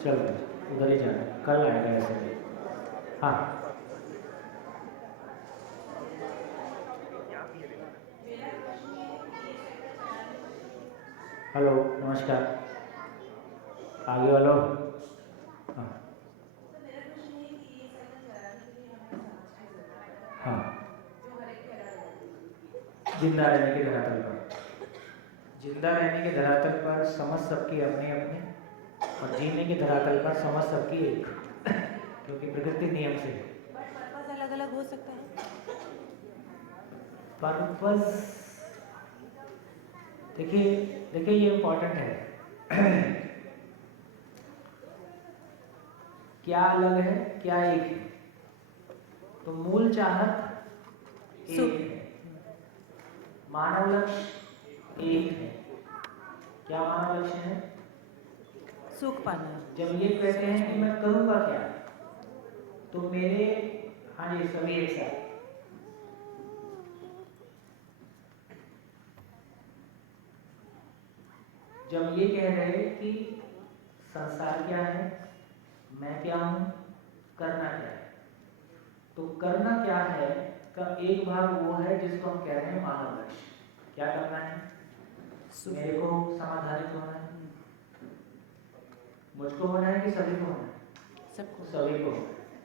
चल रहा उधर ही जाना, कल आएगा ऐसे भी। हाँ हेलो नमस्कार, आगे वालों। हाँ हाँ, जिंदा रहने के धरातल पर, जिंदा रहने के धरातल पर समझ सबकी अपनी अपनी, और जीने के धरातल पर समझ सबकी एक, क्योंकि प्रकृति नियम से है। पर्पस अलग अलग हो सकता है। पर्पस देखिए देखिए ये इम्पोर्टेंट है। क्या अलग है क्या एक है? तो मूल चाहत सुख। एक है, मानव लक्ष्य एक है। क्या मानव लक्ष्य है? सुख पाना। जब ये कहते हैं कि मैं करूँगा क्या, तो मेरे, हाँ जी सभी एक साथ, जब ये कह रहे कि संसार क्या है, मैं क्या हूँ, करना क्या है, तो करना क्या है का एक भाग वो है जिसको हम कह रहे हैं मानव लक्ष्य। क्या करना है? मेरे को समाधानित होना है, मुझको होना है कि सभी को होना है? सबको। सभी को,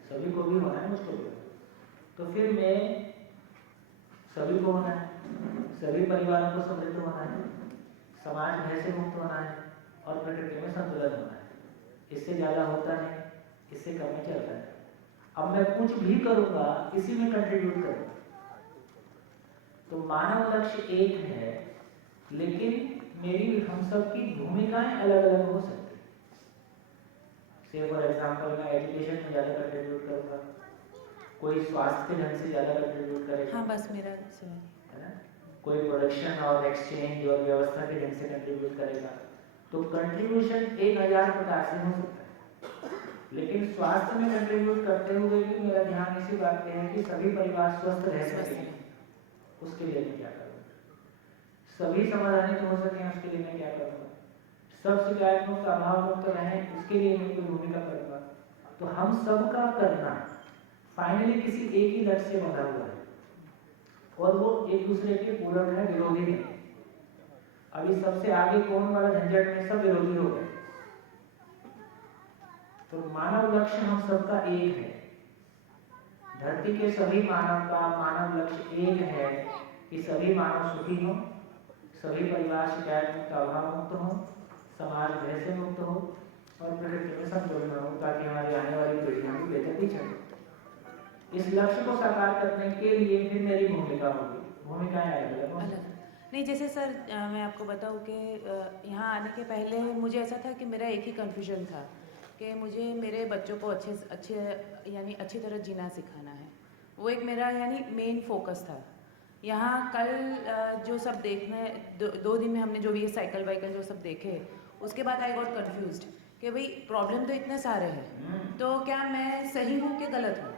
सभी को भी होना है, मुझको भी होना है। तो फिर मैं, सभी को होना है, सभी परिवारों को समृद्ध होना है, समाज भय से मुक्त होना है, और प्रकृति में संतुलन होना है। इससे ज़्यादा होता नहीं, इससे कम ही चलता है। अब मैं कुछ भी करूँगा इसी में कंट्रीब्यूट करूँगा। तो मानव लक्ष्य एक है, लेकिन मेरी हम सब की भूमिकाएं अलग अलग हो सकती हैं। से फॉर एग्जाम्पल मैं एजुकेशन में ज़्यादा कंट्रीब्यूट करूँगा, कोई स्वास्थ्य के ढंग से ज़्यादा कंट्रीब्यूट करेगा, हाँ बस मेरा सवाल। है ना, कोई प्रोडक्शन और एक्सचेंज और व्यवस्था के ढंग से कंट्रीब्यूट करेगा। तो कंट्रीब्यूशन 1000 प्रकार से हो सकता है, लेकिन स्वास्थ्य में कंट्रीब्यूट करते हुए भी मेरा ध्यान इसी बात पे है कि सभी परिवार स्वस्थ रह सके, उसके लिए मैं क्या करूँगा। सभी समाधानित हो सकें, उसके लिए मैं क्या करूँगा। सब शिकायत मुक्त अभाव मुक्त रहें, उसके लिए मैं कोई भूमिका करूँगा। तो हम सबका करना फाइनली किसी एक ही लक्ष्य से बंधा हुआ है, और वो एक दूसरे के पूरक है, विरोधी नहीं। अभी सबसे आगे कौन वाला झंझट में सब विरोधी हो गए। तो मानव लक्ष्य हम सबका एक है, धरती के सभी मानव का मानव लक्ष्य एक है कि सभी मानव सुखी हो, सभी परिवार शिकायत मुक्त अभाव मुक्त हो, समाज भय से मुक्त हो, और प्रकृति में संतुलन हो, ताकि हमारी आने वाली पीढ़ियां भी बेहतर भी चले। इस लक्ष्य को साकार करने के लिए फिर मेरी भूमिका होगी, भूमिकाएं अलग अलग होंगी। अलग नहीं, जैसे सर मैं आपको बताऊं कि यहाँ आने के पहले मुझे ऐसा था कि मेरा एक ही कन्फ्यूजन था कि मुझे मेरे बच्चों को अच्छे यानी अच्छी तरह जीना सिखाना है। वो एक मेरा यानी मेन फोकस था। यहाँ कल जो सब देखने दो दिन में हमने जो भी ये साइकिल वाइकल जो सब देखे, उसके बाद आई गॉट कन्फ्यूज्ड कि भाई प्रॉब्लम तो इतने सारे हैं, तो क्या मैं सही हूँ कि गलत हूँ,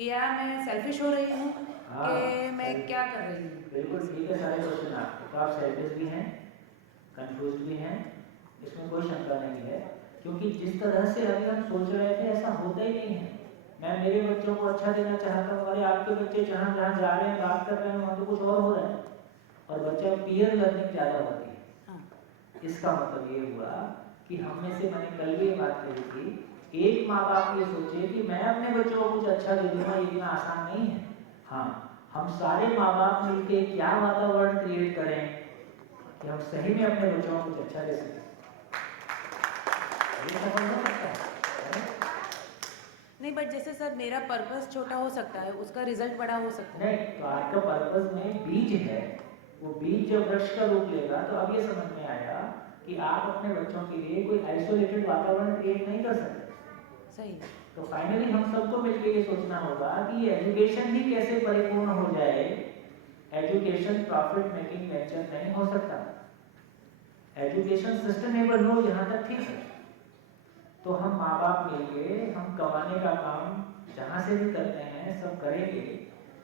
या मैं सेल्फिश हो रही हूँ कि मैं क्या कर रही हूँ। बिल्कुल ठीक है सारे क्वेश्चन आपके, तो आप सेल्फिश भी हैं, कंफ्यूज भी हैं, इसमें कोई शंका नहीं है। क्योंकि जिस तरह से अभी हम सोच रहे थे ऐसा होता ही नहीं है। मैं मेरे बच्चों को अच्छा देना चाहता हूँ, अरे आपके बच्चे जहाँ जहाँ जा रहे हैं बात कर रहे हैं वहाँ तो कुछ और हो रहा है, और बच्चा पीयर लर्निंग ज़्यादा होती है। हाँ इसका मतलब ये हुआ कि हम में से, मैंने कल भी ये बात कही थी, एक माँ बाप ये सोचे कि मैं अपने बच्चों को कुछ अच्छा दे दूंगा, ये इतना आसान नहीं है। हाँ, हम सारे माँ बाप मिलकर क्या वातावरण क्रिएट करें कि हम सही में अपने बच्चों को कुछ अच्छा दे सकें, ये सफल हो सकता है। नहीं, बट जैसे सर मेरा पर्पस छोटा हो सकता है, उसका रिजल्ट बड़ा हो सकता है। नहीं, तो आपका पर्पस में बीज है, वो बीज जब वृक्ष का रूप लेगा तो अब ये समझ में आया कि आप अपने बच्चों के लिए कोई आइसोलेटेड वातावरण क्रिएट नहीं कर सकते। सही। तो फाइनली हम सबको मिलकर ये सोचना होगा कि ये एजुकेशन ही कैसे परिपूर्ण हो जाए। एजुकेशन प्रॉफिट मेकिंग वेंचर नहीं हो सकता, एजुकेशन सस्टेनेबल हो यहाँ तक ठीक है। तो हम माँ बाप मिलके हम कमाने का काम जहाँ से भी करते हैं सब करेंगे,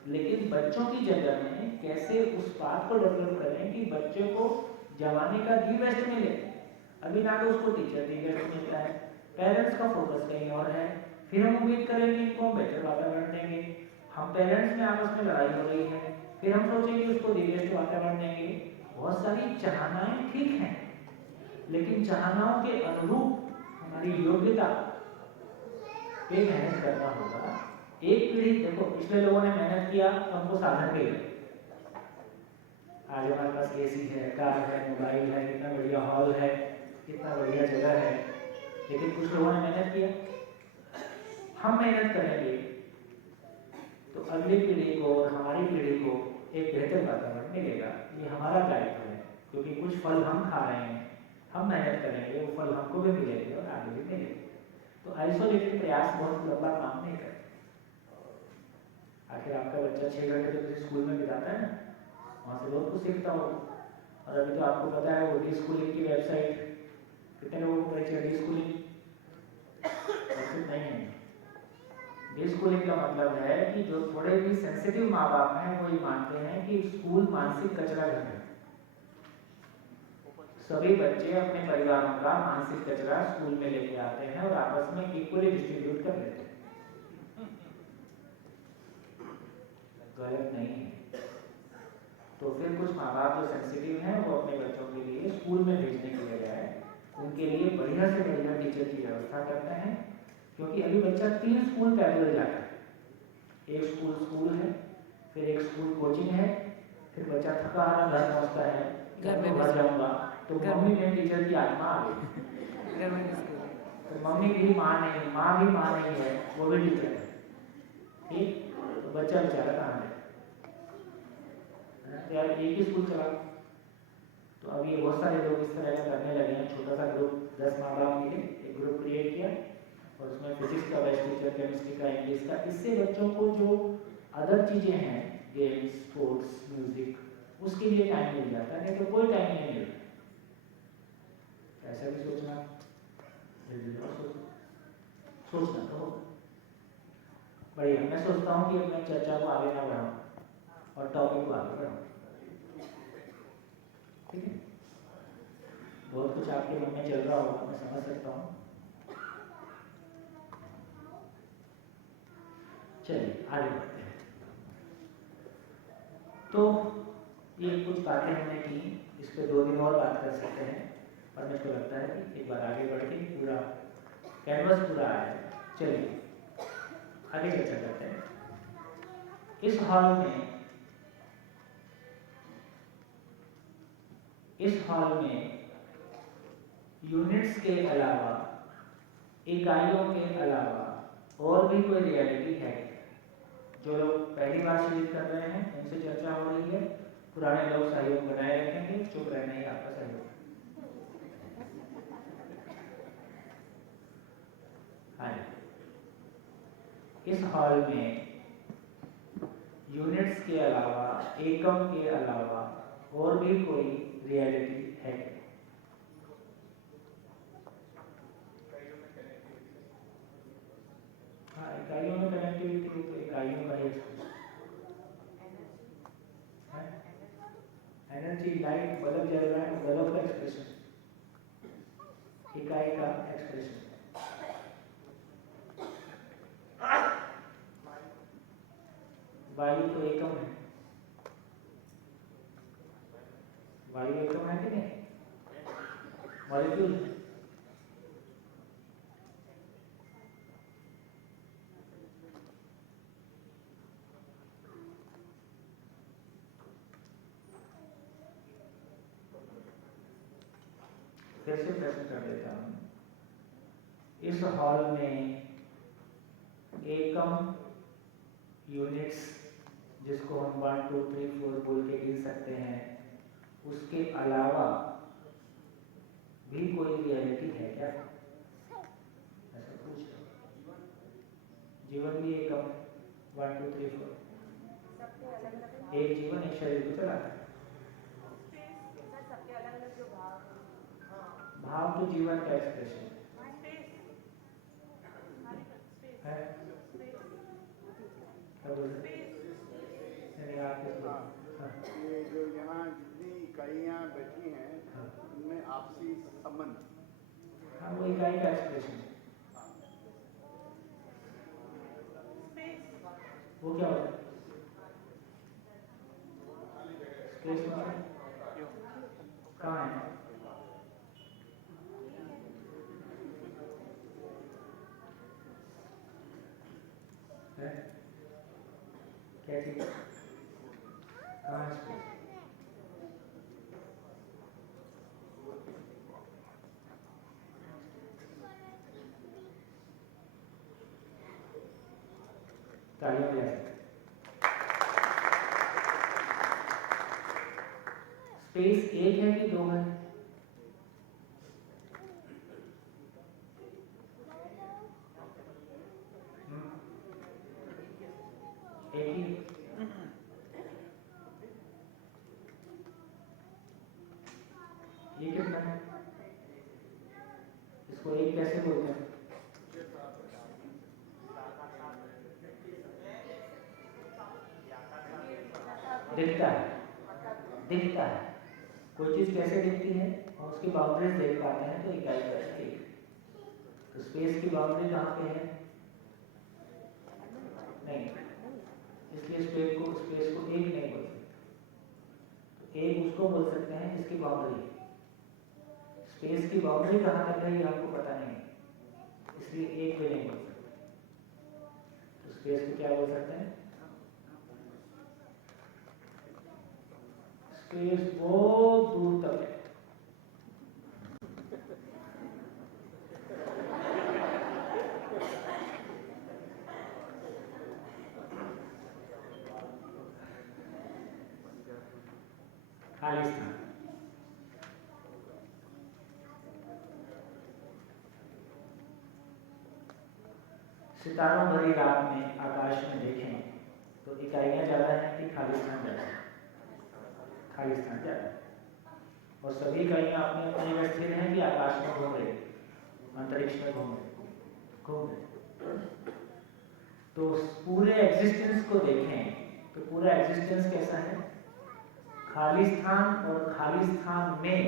लेकिन बच्चों की जगह में कैसे उस बात को डेवलप करें कि बच्चे को जमाने का दी बेस्ट मिले। अभी ना तो उसको टीचर दी बेस्ट मिलता है, पेरेंट्स का फोकस कहीं और है। फिर हम उम्मीद करेंगे इनको हम बेहतर वातावरण देंगे। हम पेरेंट्स में आपस में लड़ाई हो रही है, फिर हम सोचेंगे उसको दिव्यस्त वातावरण देंगे। बहुत सारी चाहनाएं ठीक हैं, लेकिन चाहनाओं के अनुरूप हमारी योग्यता पे मेहनत करना होगा। एक पीढ़ी देखो, पिछले लोगों ने मेहनत किया तो हमको साधन मिले। आज हमारे पास एसी है, कार है, मोबाइल है, कितना बढ़िया हॉल है, कितना बढ़िया जगह है। लेकिन कुछ लोगों ने मेहनत किया, हम मेहनत करेंगे तो अगली पीढ़ी को और हमारी पीढ़ी को एक बेहतर वातावरण मिलेगा। ये हमारा दायित्व है, क्योंकि कुछ फल हम खा रहे हैं, हम मेहनत करेंगे, वो फल हमको भी मिलेंगे और आगे भी मिलेंगे। तो आइसोलेटेड प्रयास बहुत लंबा काम नहीं करते। आखिर आपका बच्चा 6 घंटे तो किसी स्कूल में बिताता है ना, वहाँ से बहुत कुछ सीखता हो। और अभी तो आपको पता है वो डी स्कूलिंग की वेबसाइट, कितने लोगों को परिचय डी स्कूलिंग नहीं है। डी स्कूलिंग का मतलब है कि जो थोड़े भी सेंसिटिव माँ बाप हैं वो ये मानते हैं कि स्कूल मानसिक कचरा घर है। सभी बच्चे अपने परिवारों का मानसिक कचरा स्कूल में लेके आते हैं और आपस में इक्वली डिस्ट्रीब्यूट कर लेते हैं। गलत नहीं है। तो फिर कुछ माँ बाप जो सेंसिटिव हैं वो अपने बच्चों के लिए स्कूल में भेजने की बजाय उनके लिए बढ़िया से बढ़िया टीचर की व्यवस्था करते हैं। क्योंकि अभी बच्चा 3 स्कूल पैदल जाता है। एक स्कूल है, फिर एक स्कूल कोचिंग है, फिर बच्चा थका हारा घर पहुँचता है, घर में भर जाऊंगा तो मम्मी में टीचर की आत्मा आ गई। घर में स्कूल तो मम्मी भी माँ नहीं है, वो भी टीचर है। ठीक, तो बच्चा बेचारा कहाँ है? यार एक ही स्कूल चला। तो अब ये बहुत सारे लोग इस तरह का करने लगे हैं। छोटा सा ग्रुप 10 माँ बाप मिले, एक ग्रुप क्रिएट किया और उसमें फिजिक्स का बेस्ट टीचर, केमिस्ट्री का, इंग्लिश का। इससे बच्चों को जो अदर चीज़ें हैं, गेम्स, स्पोर्ट्स, म्यूजिक, उसके लिए टाइम मिल जाता है, नहीं तो कोई टाइम नहीं मिलता। ऐसा भी सोचना सोचना तो बढ़िया। मैं सोचता हूँ कि अपनी चर्चा को आगे ना बढ़ाऊँ और टॉपिक को आगे बढ़ाऊँ। ठीक है, बहुत कुछ आपके मन में चल रहा होगा, मैं समझ सकता हूँ। चलिए आगे बढ़ते हैं। तो ये कुछ बातें हमने की, इस पे 2 दिन और बात कर सकते हैं, पर मुझको लगता है कि एक बार आगे बढ़ के पूरा कैनवस पूरा आया। चलिए आगे चर्चा करते हैं। इस हॉल में यूनिट्स के अलावा, इकाइयों के अलावा और भी कोई रियलिटी है? जो लोग पहली बार शिविर कर रहे हैं उनसे चर्चा हो रही है, पुराने लोग सहयोग बनाए रखेंगे, चुप रहना ही आपका सहयोग। हाँ, इस हॉल में यूनिट्स के अलावा, एकम के अलावा और भी कोई रियलिटी है? हाँ, इकाइयों में कनेक्टिविटी, तो इकाइयों का ही एनर्जी, लाइट, बल्ब जल रहा है, बल्ब का एक्सप्रेशन, इकाई का एक्सप्रेशन। वायु तो एकम है, वायु एकम है कि नहीं? मॉलिक्यूल है। फिर से प्रश्न कर देता हूँ, इस हॉल में एकम, यूनिट्स जिसको हम 1 2 3 4 बोल के गिन सकते हैं, उसके अलावा भी कोई रियलिटी है क्या? ऐसा पूछ, जीवन भी एकम 1 2 3 4, एक जीवन एक शरीर को चलाता है। भाव तो जीवन का एक्सप्रेशन है। ये जो यहाँ जितनी इकाइयाँ बैठी हैं उनमें आपसी संबंध, हाँ, वो इकाई का एक्सप्रेशन। वो क्या होता है? स्पेस मतलब कहाँ है? है? क्या चीज? कहाँ है स्पेस? तालियां बजाएं। स्पेस एक है कि दो है? एक ही। ये कितना है? इसको एक कैसे बोलते हैं? दिखता है, दिखता है। कोई चीज कैसे दिखती है और उसकी बाउंड्रीज देख पाते हैं तो इकाई बैठती है। तो स्पेस की बाउंड्री कहाँ पे है? नहीं, इसलिए स्पेस को एक नहीं बोल सकते। तो एक उसको बोल सकते हैं जिसकी बाउंड्री है। स्पेस की बाउंड्री कहाँ तक है ये हमको पता नहीं है, इसलिए एक भी नहीं बोल सकते। तो स्पेस को क्या बोल सकते हैं? स्पेस बहुत दूर तक है। खाली स्थान। सितारों भरी रात में आकाश में देखें तो इकाइयां ज्यादा हैं कि खाली स्थान ज्यादा है? खाली स्थान ज्यादा है। और सभी इकाइयां अपने अपनी जगह स्थिर हैं कि आकाश में घूम रही, अंतरिक्ष में घूम रही? तो पूरे एग्जिस्टेंस को देखें तो पूरा एग्जिस्टेंस कैसा है? खाली स्थान और खाली स्थान में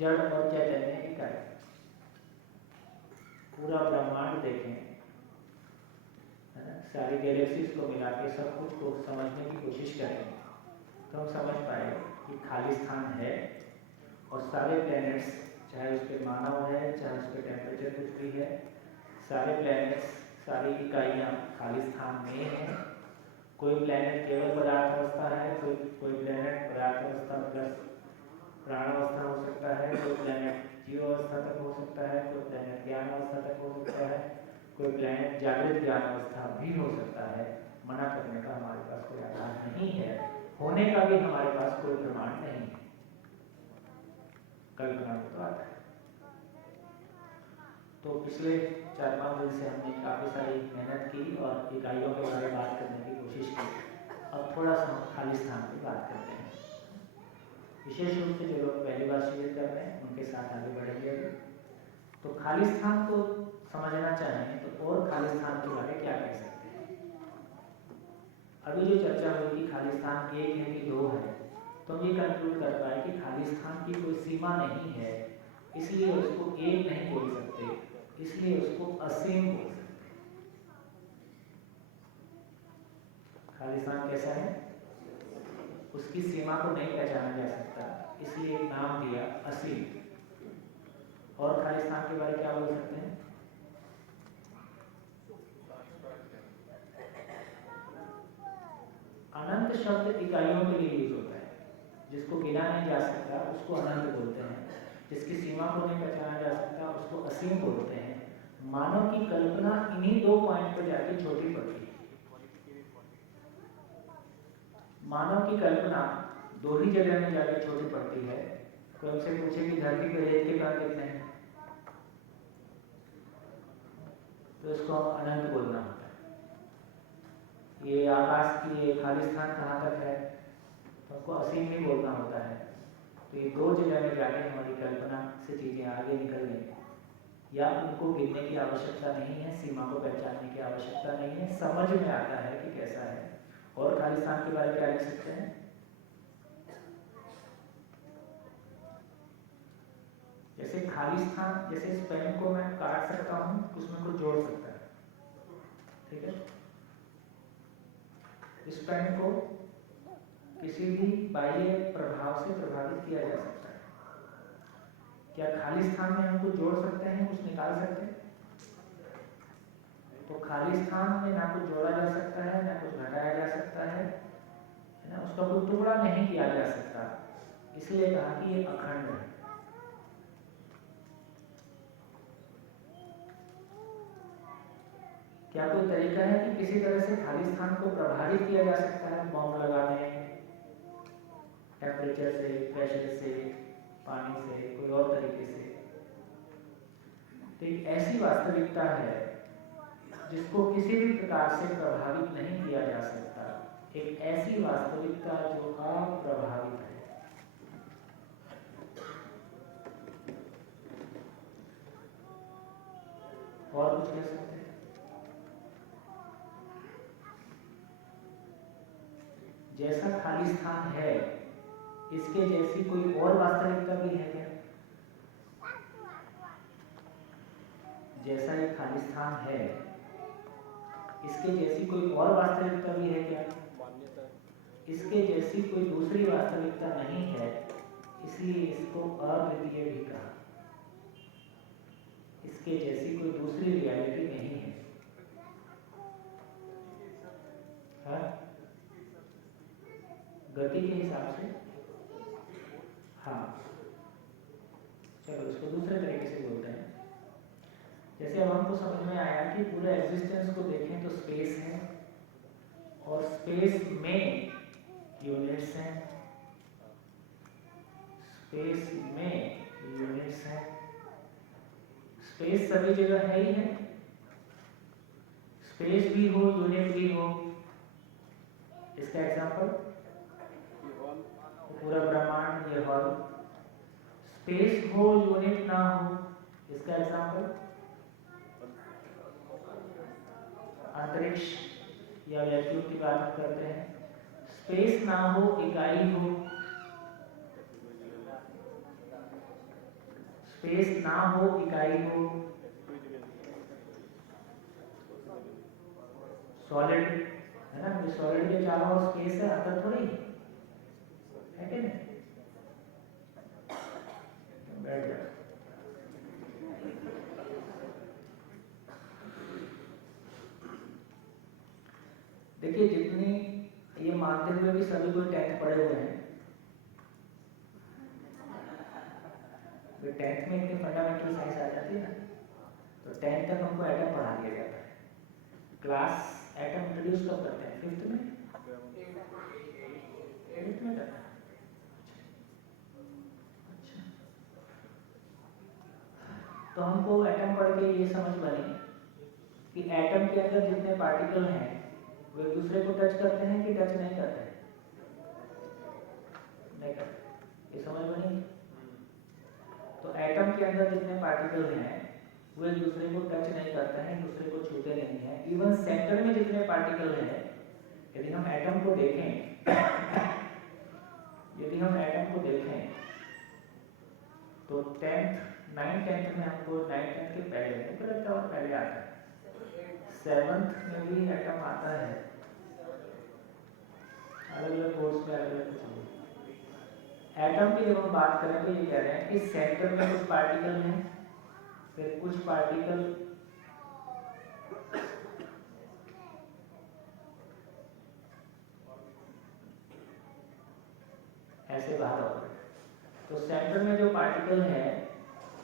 जड़ और चैतन्य इकाई। पूरा ब्रह्मांड देखें, है ना? सारी गैलेक्सीज को मिला के सब कुछ को समझने की कोशिश करें तो हम समझ पाए कि खाली स्थान है और सारे प्लैनेट्स, चाहे उस पर मानव है चाहे उस पर टेम्परेचर कुछ भी है, सारे प्लैनेट्स, सारी इकाइयाँ खाली स्थान में हैं। कोई प्लैनेट केवल पदार्थ अवस्था है, कोई प्लैनेट पदार्थ अवस्था प्लस प्राण अवस्था हो सकता है, कोई प्लैनेट जीव अवस्था तक हो सकता है, कोई प्लैनेट ज्ञान अवस्था तक हो सकता है, कोई प्लैनेट जागृत ज्ञान अवस्था भी हो सकता है। मना करने का हमारे पास कोई आधार नहीं है, होने का भी हमारे पास कोई प्रमाण नहीं है, कल्पना में तो आता है। तो पिछले 4-5 दिन से हमने काफ़ी सारी मेहनत की और इकाइयों के बारे में बात करने की कोशिश की। अब थोड़ा सा हम खाली स्थान की बात करते हैं। विशेष रूप से जो लोग पहली बार शिविर कर रहे हैं उनके साथ आगे बढ़ेंगे। तो खाली स्थान को समझना चाहें तो और खाली स्थान के बारे में क्या कह सकते हैं? अभी जो चर्चा हुई कि खाली स्थान एक है कि दो है, तो हम ये कंक्लूड कर पाए कि खाली स्थान की कोई सीमा नहीं है, इसलिए उसको एक नहीं बोल सकते, इसलिए उसको असीम बोल सकते हैं। खाली स्थान कैसा है? उसकी सीमा को नहीं पहचाना जा सकता, इसलिए एक नाम दिया असीम। और खाली स्थान के बारे में क्या बोल सकते हैं? अनंत शब्द इकाइयों के लिए यूज होता है, जिसको गिना नहीं जा सकता उसको अनंत बोलते हैं, जिसकी सीमा को नहीं पहचाना जा सकता उसको असीम बोलते हैं। मानव की कल्पना इन्हीं 2 पॉइंट पर जाके छोटी पड़ती है। मानव की कल्पना 2 ही जगह में जाके छोटी पड़ती है। कोई हमसे पूछे कि धरती पर रेत के कण कितने हैं, तो इसको हम अनंत बोलना होता है। ये आकाश की ये खाली स्थान कहाँ तक है, तो हमको असीम ही बोलना होता है। तो ये 2 जगह में जाके हमारी कल्पना से चीज़ें आगे निकल गई, या उनको गिनने की आवश्यकता नहीं है, सीमा को पहचानने की आवश्यकता नहीं है, समझ में आता है कि कैसा है। और खाली स्थान के बारे में क्या लिख सकते हैं? जैसे खाली स्थान, जैसे इस पेन को मैं काट सकता हूँ, उसमें कुछ जोड़ सकता है, ठीक है? इस पेन को किसी भी बाह्य प्रभाव से प्रभावित किया जा सकता है। क्या खाली स्थान में हम कुछ जोड़ सकते हैं, कुछ निकाल सकते हैं? तो खाली स्थान में ना कुछ जोड़ा जा सकता है, ना कुछ घटाया जा सकता है ना, उसका कोई टुकड़ा नहीं किया जा सकता, इसलिए कहा कि ये अखंड है। क्या कोई तरीका है कि किसी तरह से खाली स्थान को प्रभावित किया जा सकता है? बॉम्ब लगाने, टेम्परेचर से, प्रेशर से, पानी से, कोई और तरीके से? तो एक ऐसी वास्तविकता है जिसको किसी भी प्रकार से प्रभावित नहीं किया जा सकता, एक ऐसी वास्तविकता जो अप्रभावित है। और कुछ कह सकते हैं? जैसा खाली स्थान है, इसके जैसी कोई और वास्तविकता भी है क्या? जैसा एक खाली स्थान है, इसके जैसी कोई और वास्तविकता भी है क्या? इसके जैसी कोई दूसरी वास्तविकता नहीं है, इसलिए इसको अद्वितीय भी कहा। इसके जैसी कोई दूसरी रियलिटी नहीं है। हाँ? गति के हिसाब से हाँ, चलो इसको दूसरे तरीके से बोलते हैं। जैसे अब हमको समझ में आया कि पूरे एग्जिस्टेंस को देखें तो स्पेस है, और स्पेस में यूनिट्स हैं, स्पेस में यूनिट्स हैं। स्पेस सभी जगह है ही है, स्पेस भी हो, यूनिट भी हो। इसका एग्जांपल पूरा ब्रह्मांड, ये हॉल। स्पेस हो, यूनिट ना हो, इसका एग्जांपल अंतरिक्ष या वैक्यूम की बात करते हैं। स्पेस ना हो, इकाई हो, स्पेस ना हो, इकाई हो, सॉलिड है ना, सॉलिड के चारों ओर स्पेस है, अंदर थोड़ी है कि नहीं? बैठ जाओ। देखिए, जितनी ये मानते हुए भी सभी कोई 10th पढ़े हुए हैं, तो 10th में इतनी फंडामेंटल साइंस आ जाती है ना, तो 10th तक हमको एटम पढ़ा दिया जाता है। क्लास एटम इंट्रोड्यूस कब करते हैं? 5th में, 8th में करते हैं। अच्छा, तो हमको एटम पढ़ के ये समझ बनी कि एटम के अंदर जितने पार्टिकल हैं वो एक दूसरे को टच करते हैं कि टच नहीं करते हैं? नहीं करते। ये समझ बनी? तो एटम के अंदर जितने पार्टिकल हैं वो एक दूसरे को टच नहीं करते हैं, एक दूसरे को छूते नहीं हैं। इवन सेंटर में जितने पार्टिकल हैं, यदि हम एटम को देखें यदि हम एटम को देखें तो 9th-10th में हमको 9th-10th के पहले मुझे लगता है पहले आता है, 7th में भी एटम आता है, अलग अलग कोर्स में अलग अलग कुछ। एटम की जब हम बात करें तो ये कह रहे हैं कि सेंटर में कुछ पार्टिकल हैं, फिर कुछ पार्टिकल ऐसे बाहर होते हैं। तो सेंटर में जो पार्टिकल है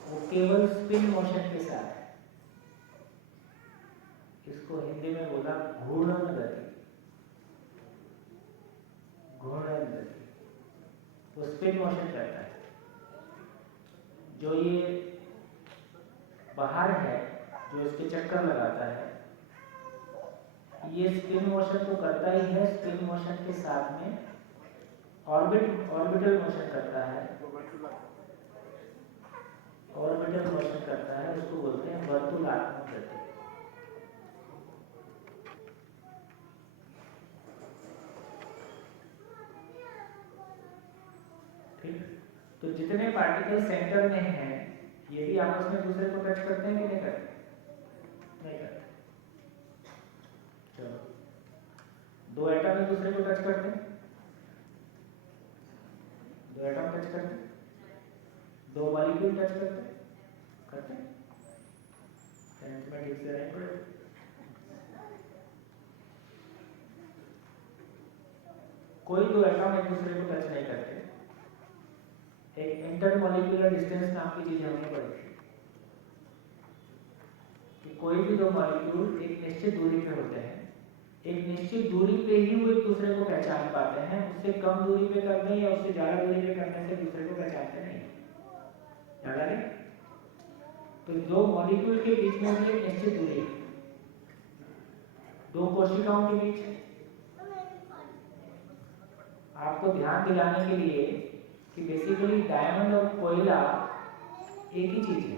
वो केवल स्पिन मोशन के साथ है। इसको हिंदी में बोला घूर्णन गति। घूर्णन गति, वो स्पिन मोशन करता है। जो ये बाहर है, जो इसके चक्कर लगाता है, ये स्पिन मोशन तो करता ही है, स्पिन मोशन के साथ में ऑर्बिटल मोशन करता है। ऑर्बिटल मोशन करता है, उसको बोलते हैं वर्तुलात्मक गति। ठीक, तो जितने पार्टिकल सेंटर में हैं, ये भी आपस में दूसरे को टच करते हैं कि नहीं करते? नहीं करते। चलो, दो एटम एक दूसरे को टच करते हैं, दो एटम टच करते हैं, दो मॉलिक्यूल टच करते हैं। टेंथ में ठीक से नहीं पढ़े। कोई दो एटम एक दूसरे को टच नहीं करते। एक इंटरमॉलिक्यूलर डिस्टेंस नाम की चीज हमने पढ़ी थी कि कोई भी दो मॉलिक्यूल एक निश्चित दूरी पे होते हैं, एक निश्चित दूरी पे ही वो एक दूसरे को पहचान पाते हैं। उससे कम दूरी पे करने या उससे ज्यादा दूरी पे करने से दूसरे को पहचानते नहीं। याद आ गया? तो दो मॉलिक्यूल के बीच में भी एक निश्चित दूरी है। दो कोशिकाओं के बीच आपको ध्यान दिलाने के लिए कि बेसिकली डायमंड और कोयला एक ही चीज है,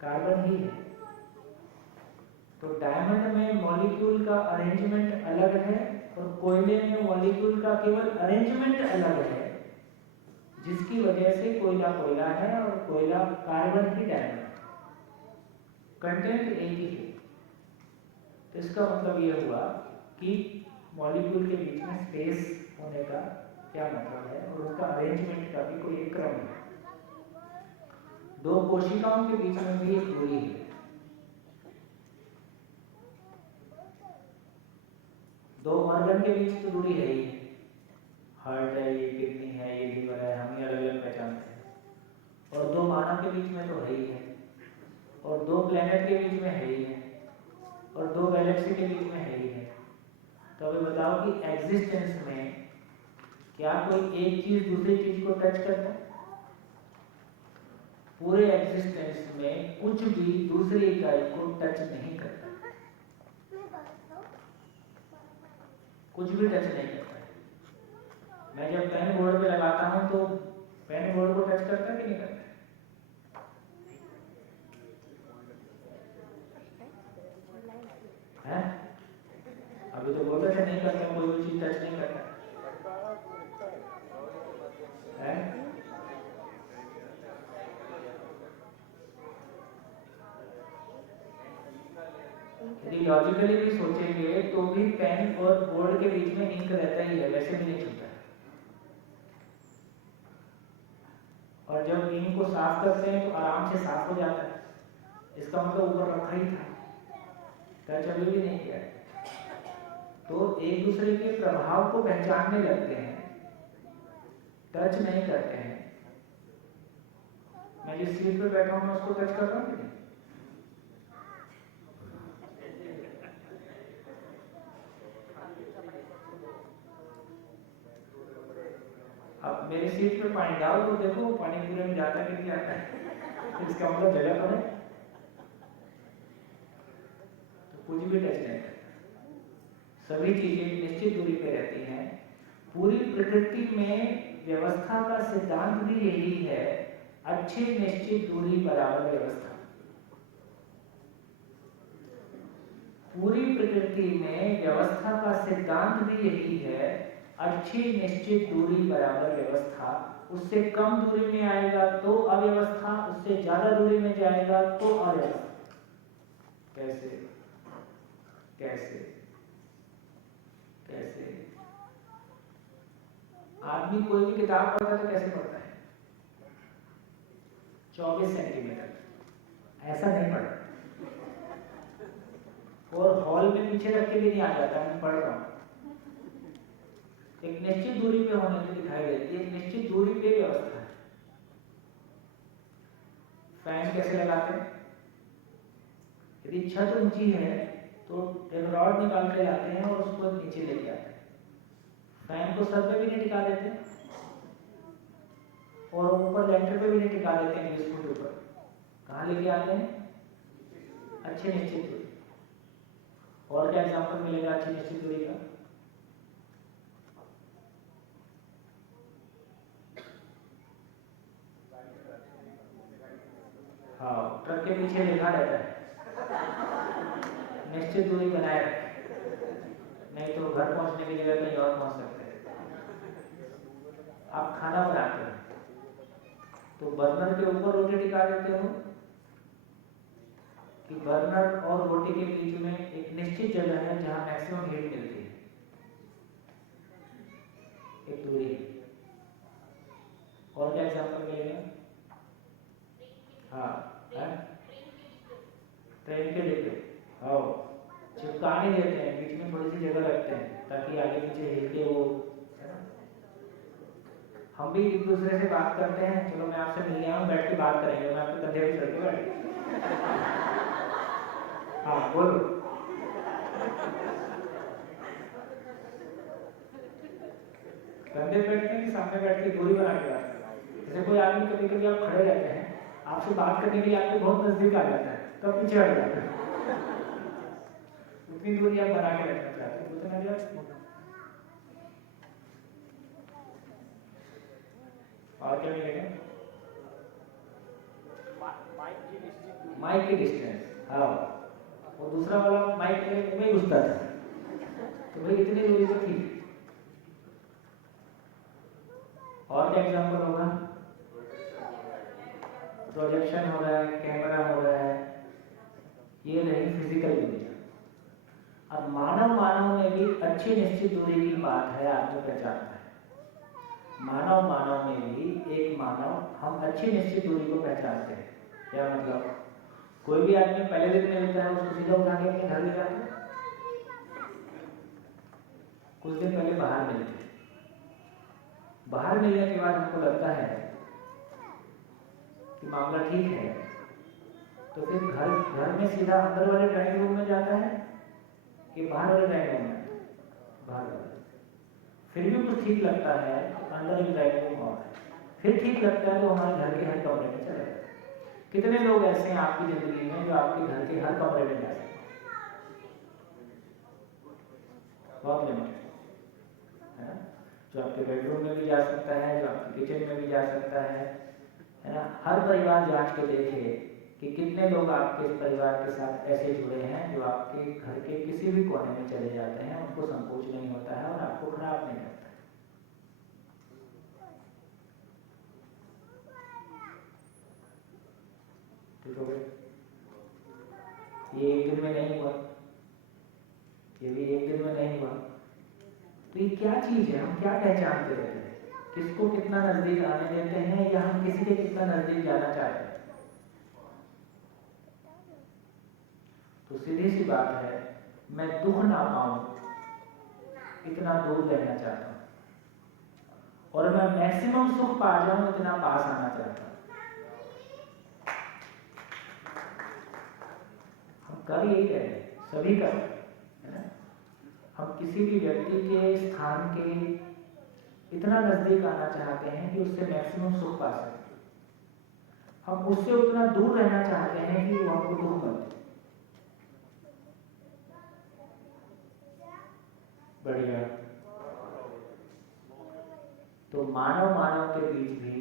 कार्बन ही है। तो डायमंड में मॉलिक्यूल का अरेंजमेंट अलग है और कोयले में मॉलिक्यूल का केवल अरेंजमेंट अलग है, जिसकी वजह से कोयला कोयला है और कोयला कार्बन ही डायमंड। कंटेंट एक ही है। तो इसका मतलब ये हुआ कि मॉलिक्यूल के बीच में स्पेस होने का क्या मतलब है और उसका अरेंजमेंट का भी कोई एक क्रम है। दो कोशिकाओं के बीच में भी एक दूरी है। दो ऑर्गन के बीच तो दूरी है ही, हार्ट है, ये किडनी है, ये लीवर है, हम ही अलग अलग पहचानते हैं। और दो मानव के बीच में तो है ही है, और दो प्लेनेट के बीच में है ही है, और दो गैलेक्सी के बीच में है ही है। तो अभी बताओ कि एग्जिस्टेंस में क्या कोई एक चीज दूसरी चीज को टच करता है? पूरे एग्जिस्टेंस में कुछ भी दूसरी इकाई को टच नहीं करता, कुछ भी टच नहीं करता है। मैं जब पेन बोर्ड पे लगाता हूं तो पेन बोर्ड को टच करता है कि नहीं करता है? अभी तो बोलते थे नहीं करता, कोई भी चीज टच नहीं करता है। यदि लॉजिकली भी सोचेंगे तो भी पेन और बोर्ड के बीच में इंक रहता ही है, वैसे भी नहीं छूटता। और जब इंक को साफ करते हैं तो आराम से साफ हो जाता है, इसका मतलब ऊपर रखा ही था, टच अभी भी नहीं किया। तो एक दूसरे के प्रभाव को पहचानने लगते हैं, टच नहीं करते हैं। मैं जिस सीट पे बैठा हूं मैं उसको टच कर रहा हूं कि नहीं? अब मेरी सीट पे पानी डाल तो देखो पानी पूरे में जाता है कि नहीं आता है, इसका मतलब जगह पर है। तो कुछ भी टच नहीं करता, सभी चीजें निश्चित दूरी पे रहती हैं। पूरी प्रकृति में व्यवस्था का सिद्धांत भी यही है, अच्छी निश्चित दूरी बराबर व्यवस्था। पूरी प्रकृति में व्यवस्था का सिद्धांत भी यही है, अच्छी निश्चित दूरी बराबर व्यवस्था। उससे कम दूरी में आएगा तो अव्यवस्था, उससे ज्यादा दूरी में जाएगा तो अव्यवस्था। कैसे कैसे कैसे? आदमी कोई भी किताब पढ़ता है तो कैसे पढ़ता है? 24 सेंटीमीटर, ऐसा नहीं पढ़ता। और हॉल में पीछे रख के भी नहीं आ जाता, मैं पढ़ रहा हूं। एक निश्चित दूरी पे होने की दिखाई देती है, एक निश्चित दूरी पे व्यवस्था है। फैन कैसे लगाते हैं? यदि छत ऊंची है तो एक रॉड निकाल के लाते हैं और उसको नीचे लेके आते हैं। फैन को सर पे भी नहीं टिका देते और ऊपर लेंटर पे भी नहीं टिका देते हैं 20 फुट ऊपर। कहाँ लेके आते हैं? अच्छे निश्चित दूरी। और क्या एग्जाम्पल मिलेगा अच्छी निश्चित दूरी का? हाँ, ट्रक के पीछे लिखा रहता है निश्चित दूरी बनाए रखें, नहीं तो घर पहुंचने की जगह कहीं और पहुंच सकते हैं। आप खाना बनाते हो तो बर्नर के ऊपर रोटी टिका देते हो कि बर्नर और रोटी के बीच में एक निश्चित जगह है जहां मैक्सिमम हीट मिलती है। चिपका नहीं देते हैं, बीच में थोड़ी सी जगह रखते हैं ताकि आगे पीछे हिल के वो, है ना। हम भी एक दूसरे से बात करते हैं, चलो मैं आपसे मिल गया हूँ, बैठ के बात करेंगे, मैं आपके कंधे पे चढ़ के बैठ, हाँ बोलो। कंधे पे बैठते हैं कि सामने बैठ के दूरी बना के बात करते हैं। जैसे कोई आदमी कभी कभी आप खड़े रहते हैं, आपसे बात करने के लिए आपके बहुत नजदीक आ जाता है, तो आप पीछे हट जाते हैं। उतनी दूरी आप बना के रखना चाहते हैं, उतना भी और क्या मिलेगा? माइक की डिस्टेंस, हाँ। और दूसरा वाला माइक में घुसता था, तो भाई इतनी दूरी तो थी। और क्या एग्जाम्पल होगा? प्रोजेक्शन हो रहा है, कैमरा हो रहा है, ये रही फिजिकल दुनिया। अब मानव में भी अच्छी निश्चित दूरी की बात है, आदमी पहचानता है। मानव में भी एक मानव, हम अच्छी निश्चित दूरी को पहचानते हैं। क्या मतलब? कोई भी आदमी पहले दिन में मिलता है, उसको सीधा उठा के अपने घर ले जाते हैं। कुछ दिन पहले बाहर मिलते हैं, बाहर मिलने के बाद हमको लगता है कि मामला ठीक है, तो फिर घर में सीधा अंदर वाले ड्राइंग रूम में जाता है कि बाहर वाले ड्राइंग रूम में? बाहर वाले। फिर भी कुछ ठीक लगता है, अंदर भी ड्राइंग रूम और है, फिर ठीक लगता है तो हमारे घर के हर कमरे में चले जाते हैं। कितने लोग ऐसे हैं आपकी जिंदगी में जो आपके घर के हर कमरे में जा सकते हैं? बहुत लिमिटेड है ना। जो आपके बेडरूम में भी जा सकता है, जो आपके किचन में भी जा सकता है ना। हर परिवार जांच के देखे कि कितने लोग आपके परिवार के साथ ऐसे जुड़े हैं जो आपके घर के किसी भी कोने में चले जाते हैं, उनको संकोच नहीं होता है और आपको खराब नहीं करता है। ठीक हो गया? ये एक दिन में नहीं हुआ, ये भी एक दिन में नहीं हुआ। तो ये क्या चीज है? हम क्या पहचानते रहते हैं? किसको कितना नजदीक आने देते हैं, या हम किसी के कितना नजदीक जाना चाहते हैं? तो सीधी सी बात है, मैं दुख ना पाऊं इतना दूर रहना चाहता हूं, और मैं मैक्सिमम सुख पा जाऊं इतना पास आना चाहता हूं। हम कर यही रहे हैं, सभी कर रहे हैं। हम किसी भी व्यक्ति के स्थान के इतना नजदीक आना चाहते हैं कि उससे मैक्सिमम सुख पा सके। हम उससे उतना दूर रहना चाहते हैं कि वो हमको दुख मत दे। बढ़िया। तो मानव के बीच भी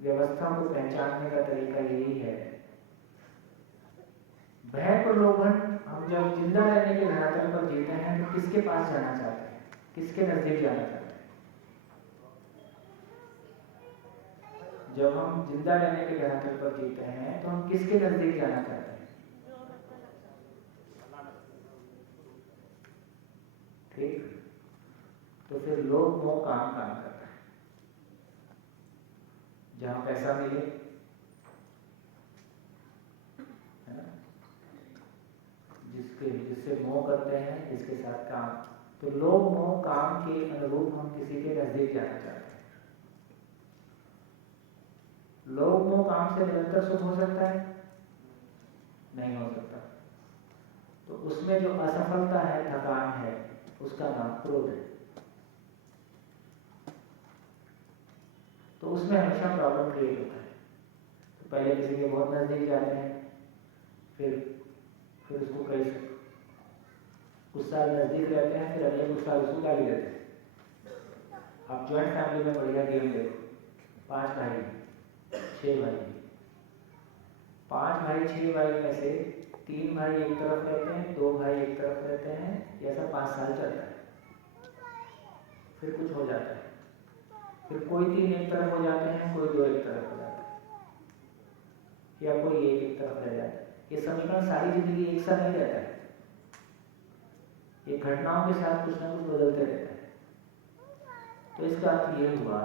व्यवस्था को पहचानने का तरीका यही है। भय प्रलोभन, हम जब जिंदा रहने के धरातल पर जीते हैं तो किसके पास जाना चाहते हैं, किसके नजदीक जाना चाहते हैं? जब हम जिंदा रहने के धरातल पर जीते हैं तो हम किसके नजदीक जाना चाहते हैं? ठीक। तो फिर लोग मोह काम करता है। जहां पैसा मिले, है ना, जिससे मोह करते हैं, जिसके साथ काम, तो लोग मोह काम के अनुरूप हम किसी के नजदीक जाना चाहते हैं। लोग मोह काम से निरंतर सुख हो सकता है? नहीं हो सकता। तो उसमें जो असफलता है, थकान है, उसका नाम क्रोध है। तो उसमें हमेशा प्रॉब्लम क्रिएट होता है। तो पहले किसी के बहुत नजदीक जाते हैं, फिर उसको कई कुछ साल नजदीक रहते हैं, फिर अगले कुछ साल उसको गाली देते हैं। आप ज्वाइंट फैमिली में बढ़िया गेम देखो, 5 भाई 6 भाई, 5 भाई 6 भाई में से 3 भाई एक तरफ रहते हैं, 2 भाई एक तरफ रहते हैं, ऐसा 5 साल चलता है। फिर कुछ हो जाता है, फिर कोई 3 एक तरफ हो जाते हैं, कोई 2 एक तरफ हो जाते हैं, या कोई एक तरफ रह जाता है। ये समीकरण सारी जिंदगी एक सा नहीं रहता है, ये घटनाओं के साथ कुछ ना कुछ बदलते रहता है। तो इसका अर्थ ये हुआ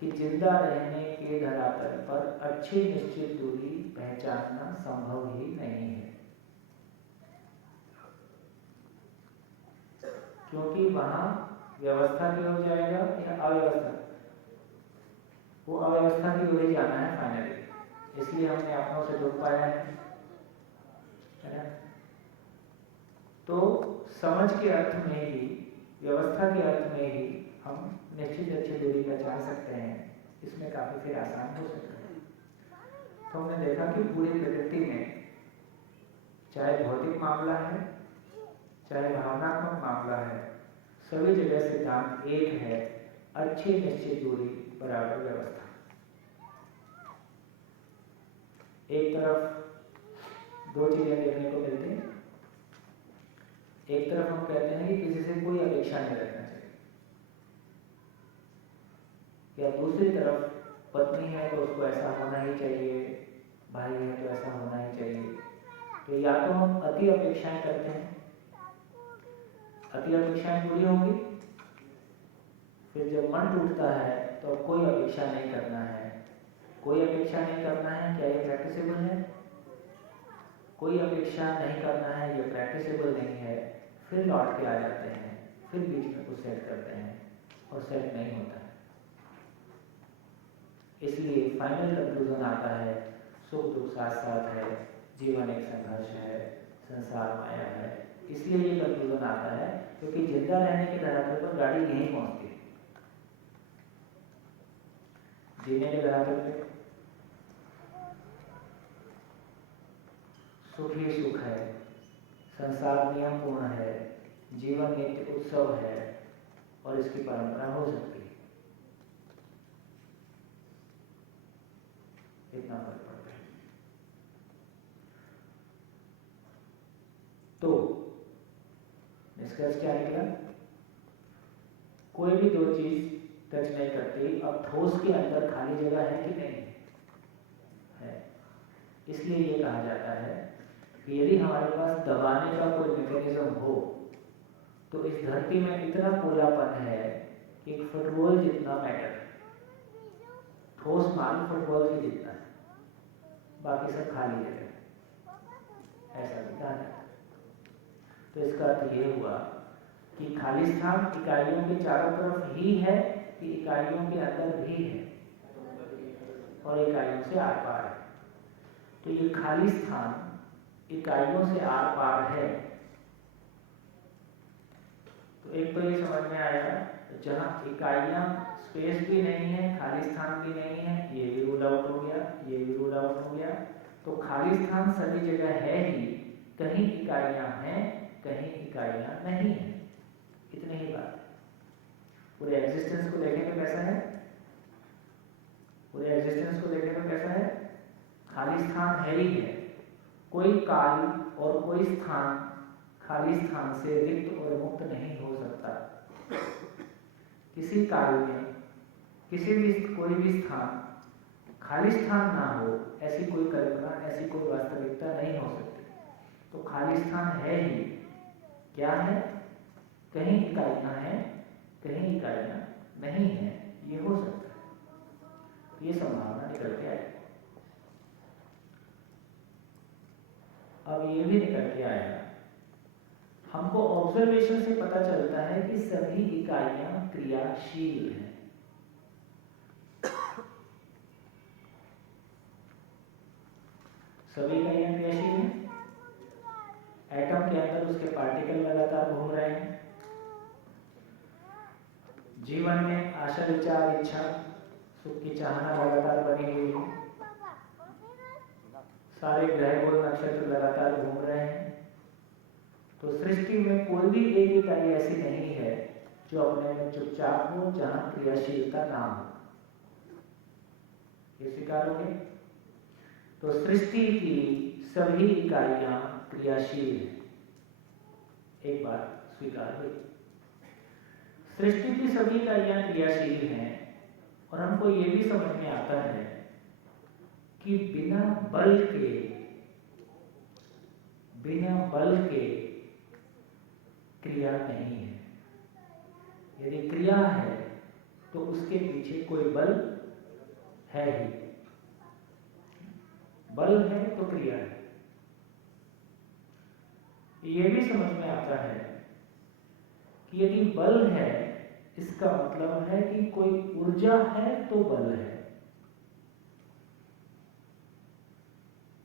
कि जिंदा रहने के धरातल पर अच्छी निश्चित दूरी पहचानना संभव ही नहीं है। क्योंकि वहाँ व्यवस्था की ओर जाएगा या अव्यवस्था, वो अव्यवस्था की ओर ही जाना है फाइनली, इसलिए हमने अपनों से दुख पाया है ना? तो समझ के अर्थ में ही, व्यवस्था के अर्थ में ही हम निश्चित अच्छी दूरी पहचान सकते हैं, इसमें काफी फिर आसान हो सकता है। तो हमने देखा कि पूरी प्रकृति में चाहे भौतिक मामला है चाहे भावनात्मक मामला है, सभी जगह सिद्धांत एक है, अच्छी निश्चित दूरी बराबर व्यवस्था। एक तरफ दो चीजें देखने को मिलती हैं। एक तरफ हम कहते हैं कि किसी से कोई अपेक्षा नहीं रखना चाहिए, या दूसरी तरफ पत्नी है तो उसको ऐसा होना ही चाहिए, भाई है तो ऐसा होना ही चाहिए। तो या तो हम अति अपेक्षाएं करते हैं, अति अपेक्षाएं पूरी होंगी, फिर जब मन टूटता है तो कोई अपेक्षा नहीं करना है। कोई अपेक्षा नहीं करना है, क्या ये प्रैक्टिसेबल है? कोई अपेक्षा नहीं करना है, ये प्रैक्टिसेबल नहीं है। फिर लौट के आ जाते हैं, फिर बीच में कुछ सेट करते हैं और सेट नहीं होता है। इसलिए फाइनल कंक्लूजन आता है, सुख दुख साथ साथ है, जीवन एक संघर्ष है, संसार माया है। इसलिए ये कंक्लूजन आता है क्योंकि जिंदा रहने के धरातल पर गाड़ी यहीं पहुंचती है, जीने के धरातल पे सुख ही सुख है, संसार नियम पूर्ण है, जीवन नित्य उत्सव है और इसकी परंपरा हो सकती है। इतना फर्क पड़ता है। तो निष्कर्ष क्या निकला? कोई भी दो चीज टच नहीं करती। अब ठोस के अंदर खाली जगह है कि नहीं है? इसलिए ये कहा जाता है कि यदि हमारे पास दबाने का कोई मैकेनिज्म हो तो इस धरती में इतना पोलापन है कि एक फुटबॉल जितना मैटर है, ठोस माल फुटबॉल की जितना है, बाकी सब खाली जगह, ऐसा विधान है। तो इसका अर्थ ये हुआ कि खाली स्थान इकाइयों के चारों तरफ ही है कि इकाइयों के अंदर भी है और इकाइयों से आर पार है। तो ये खाली स्थान इकाइयों से आर पार है। तो एक तो ये समझ में आया, जहां इकाइयां स्पेस भी नहीं है, खाली स्थान भी नहीं है, ये भी रूल आउट हो गया, ये भी रूल आउट हो गया। तो खाली स्थान सभी जगह है ही, कहीं इकाइयां हैं कहीं इकाइयां नहीं है, इतनी ही बात। पूरे एग्जिस्टेंस को देखें तो कैसा है? पूरे एग्जिस्टेंस को देखें तो कैसा है? खाली स्थान है ही है। कोई काल और कोई स्थान खाली स्थान से रिक्त और मुक्त नहीं हो सकता। किसी काल में किसी भी कोई भी स्थान खाली स्थान ना हो, ऐसी कोई कल्पना, ऐसी कोई वास्तविकता नहीं हो सकती। तो खाली स्थान है ही, क्या है? कहीं इकाइयां हैं कहीं इकाइयां नहीं है, ये हो सकता है। ये संभावना निकल के आएगी। अब ये भी निकल के आएगा, हमको ऑब्जर्वेशन से पता चलता है कि सभी इकाइयां क्रियाशील हैं। सभी इकाइयां क्रियाशील हैं। एटम के अंदर उसके पार्टिकल लगातार घूम रहे हैं। जीवन में आशा विचार इच्छा सुख की चाहना लगातार बनी हुई है। सारे ग्रह गोल नक्षत्र लगातार घूम रहे हैं। तो सृष्टि में कोई भी एक इकाई ऐसी नहीं है जो अपने में चुपचाप हो, जहां क्रियाशीलता ना हो। ये स्वीकारोगे? तो सृष्टि की सभी इकाइयां क्रियाशील हैं। एक बात स्वीकार हुई, सृष्टि की सभी इकाइयां क्रियाशील हैं। और हमको ये भी समझ में आता है कि बिना बल के क्रिया नहीं है। यदि क्रिया है तो उसके पीछे कोई बल है ही। बल है तो क्रिया है। ये भी समझ में आता है यदि बल है, इसका मतलब है कि कोई ऊर्जा है तो बल है,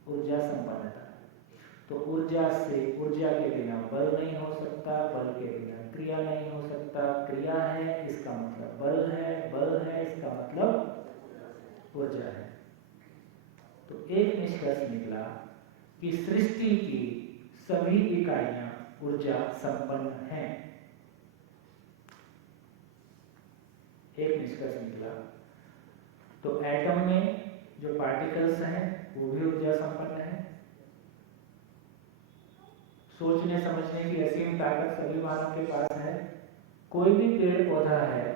ऊर्जा संपन्नता। तो ऊर्जा के बिना बल नहीं हो सकता, बल के बिना क्रिया नहीं हो सकता, क्रिया है इसका मतलब बल है इसका मतलब ऊर्जा है। तो एक निष्कर्ष निकला कि सृष्टि की सभी इकाइयां ऊर्जा संपन्न हैं। एक निष्कर्ष निकला। तो एटम में जो पार्टिकल्स हैं वो भी ऊर्जा संपन्न है। सोचने समझने की असीम ताकत सभी मानव के पास है। कोई भी पेड़ पौधा है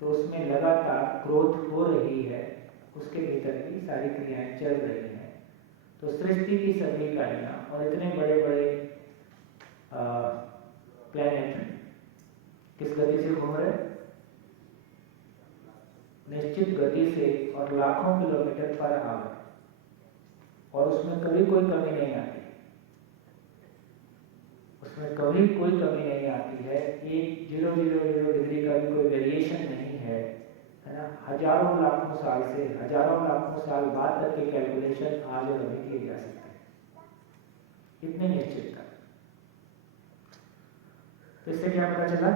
तो उसमें लगातार ग्रोथ हो रही है, उसके भीतर की सारी क्रियाएं चल रही हैं। तो सृष्टि की सभी इकाइयां और इतने बड़े बड़े प्लैनेट किस गति से घूम रहे हैं? निश्चित गति से और लाखों किलोमीटर पर आवर, और उसमें कभी कोई कमी नहीं आती, उसमें कभी कोई कमी नहीं आती है। 0.000 डिग्री का भी कोई वेरिएशन नहीं है ना। हजारों लाखों साल बाद तक के कैलकुलेशन आज और अभी किए जा सकते हैं, इतनी निश्चितता। तो इससे क्या पता चला?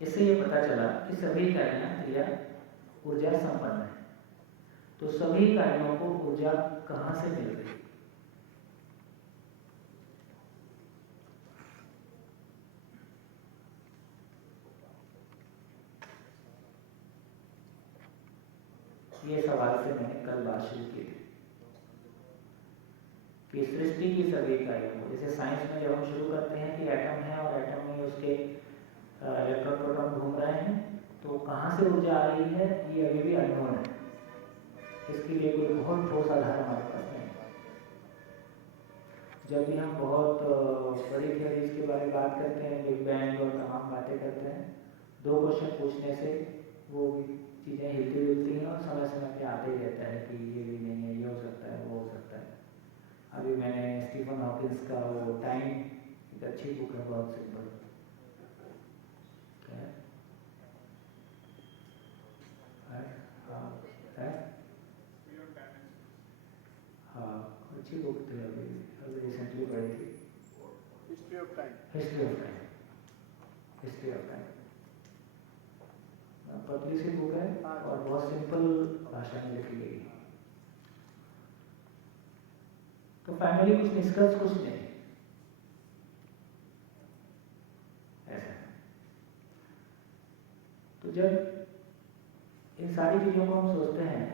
इससे ये पता चला कि सभी इकाइयां क्रिया ऊर्जा संपन्न है। तो सभी इकाइयों को ऊर्जा कहां से मिल रही? ये सवाल से मैंने कल बात शुरू की थी कि सृष्टि की सभी इकाइयों को, जैसे साइंस में जब हम शुरू करते हैं कि एटम है और एटम में उसके इलेक्ट्रॉन प्रोटॉन घूम रहे हैं, तो कहाँ से ऊर्जा आ रही है ये अभी भी अननोन है। इसके लिए कोई बहुत ठोस आधार हमारे पास नहीं। जब भी हम बहुत बड़ी थियरीज के बारे में बात करते हैं, बिग बैंग और तमाम बातें करते हैं, 2 क्वेश्चन पूछने से वो चीज़ें हिलती जुलती हैं और समय समय पे आते ही रहता है कि ये भी नहीं है, ये हो सकता है, वो हो सकता है। अभी मैंने स्टीफन हॉकिंस का वो टाइम, एक अच्छी बुक है, बहुत सिंपल, क्या है? हाँ, अच्छी बुक थी, अभी रिसेंटली पढ़ी थी, हिस्ट्री ऑफ टाइम। पतली सी बुक है और बहुत सिंपल भाषा में लिखी गई। तो फाइनली कुछ निष्कर्ष कुछ नहीं ऐसा। तो जब इन सारी चीजों को हम सोचते हैं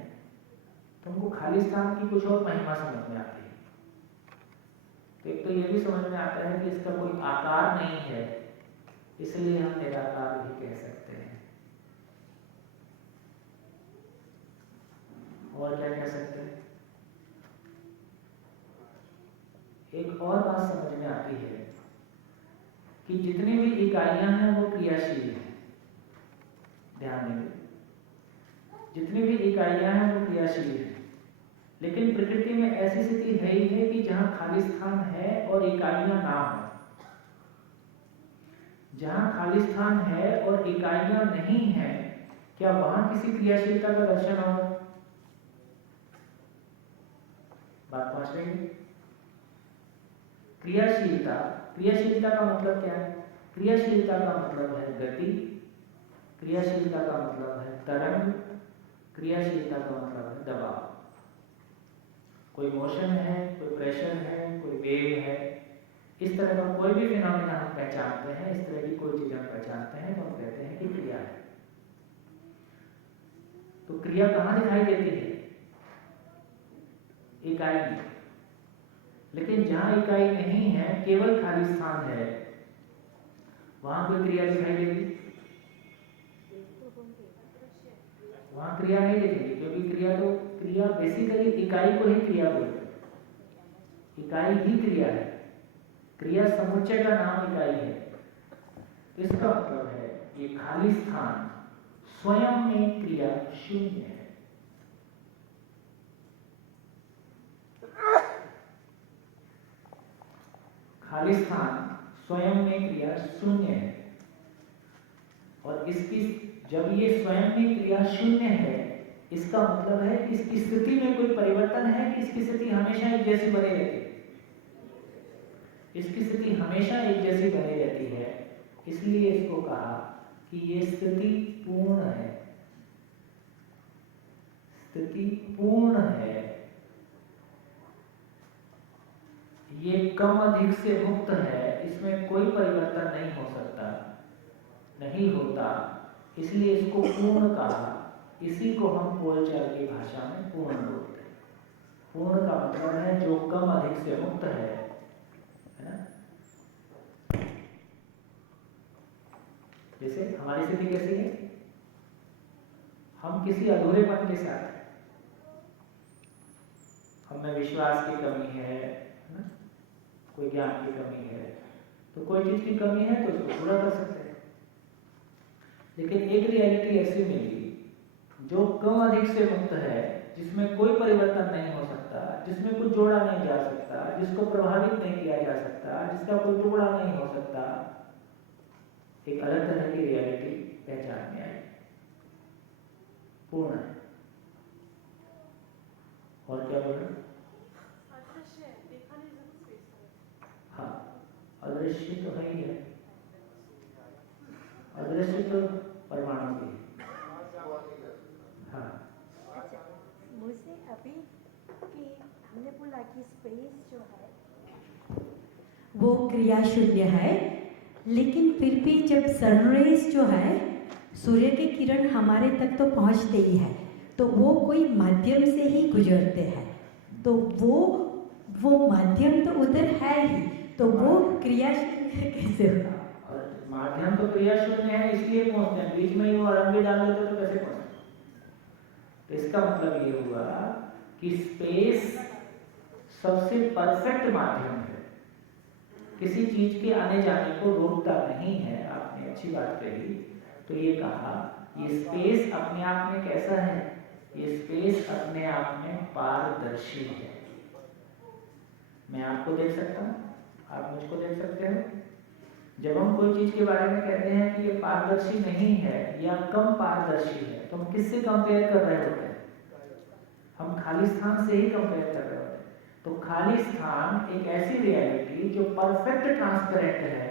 तो हमको खाली स्थान की कुछ और महिमा समझ में आती है। तो एक तो ये भी समझ में आता है कि इसका कोई आकार नहीं है, इसलिए हम निराकार भी कह सकते हैं। और क्या कह सकते हैं? एक और बात समझ में आती है कि जितनी भी इकाइयां हैं वो क्रियाशील हैं। ध्यान देंगे, जितनी भी इकाइयां हैं वो क्रियाशील हैं, लेकिन प्रकृति में ऐसी स्थिति है ही है कि जहां खाली स्थान है और इकाइयां ना हो। जहां खाली स्थान है और इकाइयां नहीं है, क्या वहां किसी क्रियाशीलता का दर्शन होगा? बात पहुंच रही है? क्रियाशीलता का मतलब क्या है? क्रियाशीलता का मतलब है गति, क्रियाशीलता का मतलब है तरंग, क्रियाशीलता का मतलब है दबाव। कोई मोशन है, कोई प्रेशर है, कोई वेव है, इस तरह का कोई भी फिनोमेना हम पहचानते हैं, इस तरह की कोई चीज हम पहचानते हैं तो हम कहते हैं कि क्रिया है। तो क्रिया कहाँ दिखाई देती है? इकाई में। लेकिन जहां इकाई नहीं है, केवल खाली स्थान है, वहां कोई क्रिया दिखाई देगी? वहां क्रिया नहीं दिखेगी, क्योंकि क्रिया बेसिकली इकाई को ही क्रिया बोलते हैं। इकाई ही क्रिया है, क्रिया समुच्चय का नाम इकाई है। इसका मतलब है ये खाली स्थान स्वयं में क्रिया शून्य है। खाली स्थान स्वयं में क्रिया शून्य है, और इसकी जब ये स्वयं में क्रिया शून्य है, इसका मतलब है कि इसकी स्थिति में कोई परिवर्तन है कि इसकी स्थिति हमेशा एक जैसी बनी रहती है। इसकी स्थिति हमेशा एक जैसी बनी रहती है, इसलिए इसको कहा कि ये स्थिति पूर्ण है। स्थिति पूर्ण है, ये कम अधिक से मुक्त है, इसमें कोई परिवर्तन नहीं हो सकता, नहीं होता, इसलिए इसको पूर्ण कहा। इसी को हम बोलचाल की भाषा में पूर्ण बोलते हैं। पूर्ण का मतलब है जो कम अधिक से मुक्त है ना। जैसे हमारी स्थिति कैसी है, हम किसी अधूरेपन के साथ हैं, हमें विश्वास की कमी है ना, कोई ज्ञान की कमी है, तो कोई चीज की कमी है तो उसको पूरा कर सकते हैं। लेकिन एक रियलिटी ऐसी मिली जो कम अधिक से मुक्त है, जिसमें कोई परिवर्तन नहीं हो सकता, जिसमें कुछ जोड़ा नहीं जा सकता, जिसको प्रभावित नहीं किया जा सकता, जिसका कोई टुकड़ा नहीं हो सकता। एक अलग तरह की रियलिटी पहचान में आई, पूर्ण है। और क्या बोला? हाँ, अदृश्य तो है ही है, अदृश्य तो परमाणु भी है। हाँ, अच्छा, मुझे अभी कि हमने बोला कि स्पेस जो है वो क्रिया शून्य है, लेकिन फिर भी जब सनरेज जो है, सूर्य की किरण हमारे तक तो पहुंचते ही है, तो वो कोई माध्यम से ही गुजरते हैं, तो वो माध्यम तो उधर है ही, तो वो क्रिया शून्य कैसे हो? माध्यम तो क्रिया शून्य है, इसलिए पहुंचते हैं। बीच में ही वो अरंगी डाल देते तो कैसे पहुंचते? तो इसका मतलब ये हुआ कि स्पेस सबसे परफेक्ट माध्यम है, किसी चीज के आने जाने को रोकता नहीं है। आपने अच्छी बात कही। तो ये कहा ये स्पेस अपने आप में कैसा है? ये स्पेस अपने आप में पारदर्शी है। मैं आपको देख सकता हूँ, आप मुझको देख सकते हो। जब हम कोई चीज के बारे में कहते हैं कि ये पारदर्शी नहीं है या कम पारदर्शी है, तो हम किससे कंपेयर कर रहे होते हैं? हम खाली स्थान से ही कंपेयर कर रहे होते हैं। तो खाली स्थान एक ऐसी रियलिटी जो परफेक्ट ट्रांसपेरेंट है,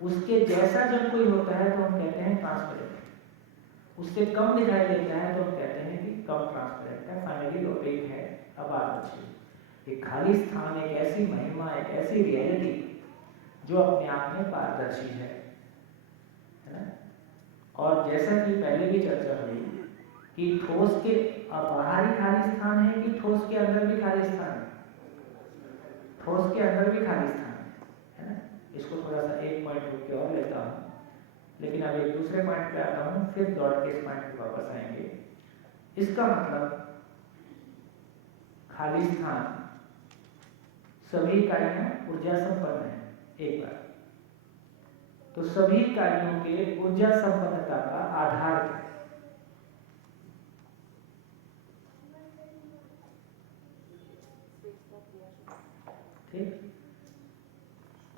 उसके जैसा जब कोई होता है तो हम कहते हैं ट्रांसपेरेंट। उससे कम दिखाई देता है तो हम कहते हैं कि कम ट्रांसपेरेंट है, फाइनली रोटेट है, अपारदर्शी। एक खाली स्थान एक ऐसी महिमा, एक ऐसी रियलिटी जो अपने आप में पारदर्शी है ना। और जैसा कि पहले भी चर्चा हुई कि ठोस के बाहरी खाली स्थान है कि ठोस के अंदर भी खाली स्थान है? ठोस के अंदर भी खाली स्थान है ना। इसको थोड़ा सा एक पॉइंट रुक के और लेता हूँ, लेकिन अब एक दूसरे पॉइंट पे आता हूँ, फिर लौट के इस पॉइंट पे वापस आएंगे। इसका मतलब खाली स्थान सभी इकाइयां ऊर्जा संपन्न है। एक बार तो सभी इकाइयों के ऊर्जा संपन्नता का आधार है। ठीक,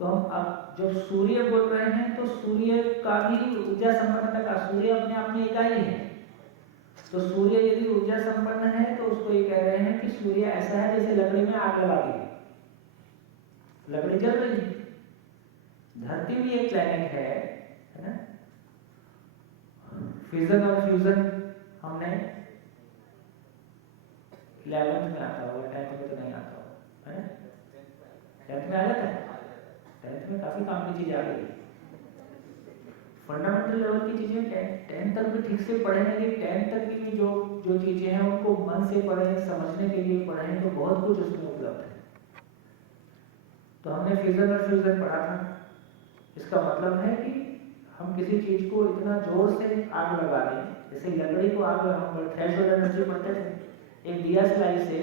तो हम अब जब सूर्य बोल रहे हैं तो सूर्य का भी ऊर्जा संपन्नता का, सूर्य अपने आप में इकाई है। तो सूर्य यदि ऊर्जा संपन्न है तो उसको ये कह रहे हैं कि सूर्य ऐसा है जैसे लकड़ी में आग लगा दी, लकड़ी जल रही है। धरती भी एक प्लैनेट है ना। फिजन और फ्यूजन हमने 11th में आता होगा, 10th में तो नहीं आता होगा, है ना? 10th में आ जाता है। 10th में काफी काम की चीज आ गई। फंडामेंटल लेवल की चीजें 10th तक भी ठीक से पढ़े, लेकिन 10th तक की भी जो चीजें हैं उनको मन से पढ़े, समझने के लिए पढ़े तो बहुत कुछ उसमें उपलब्ध है। तो हमने फ्यूजन और फ्यूजन पढ़ा था। इसका मतलब है कि हम किसी चीज को इतना जोर से आग लगा दें, जैसे लकड़ी को आग लगाकर थ्रेशोल्ड एनर्जी पढ़ते थे। एक दिया स्लाई से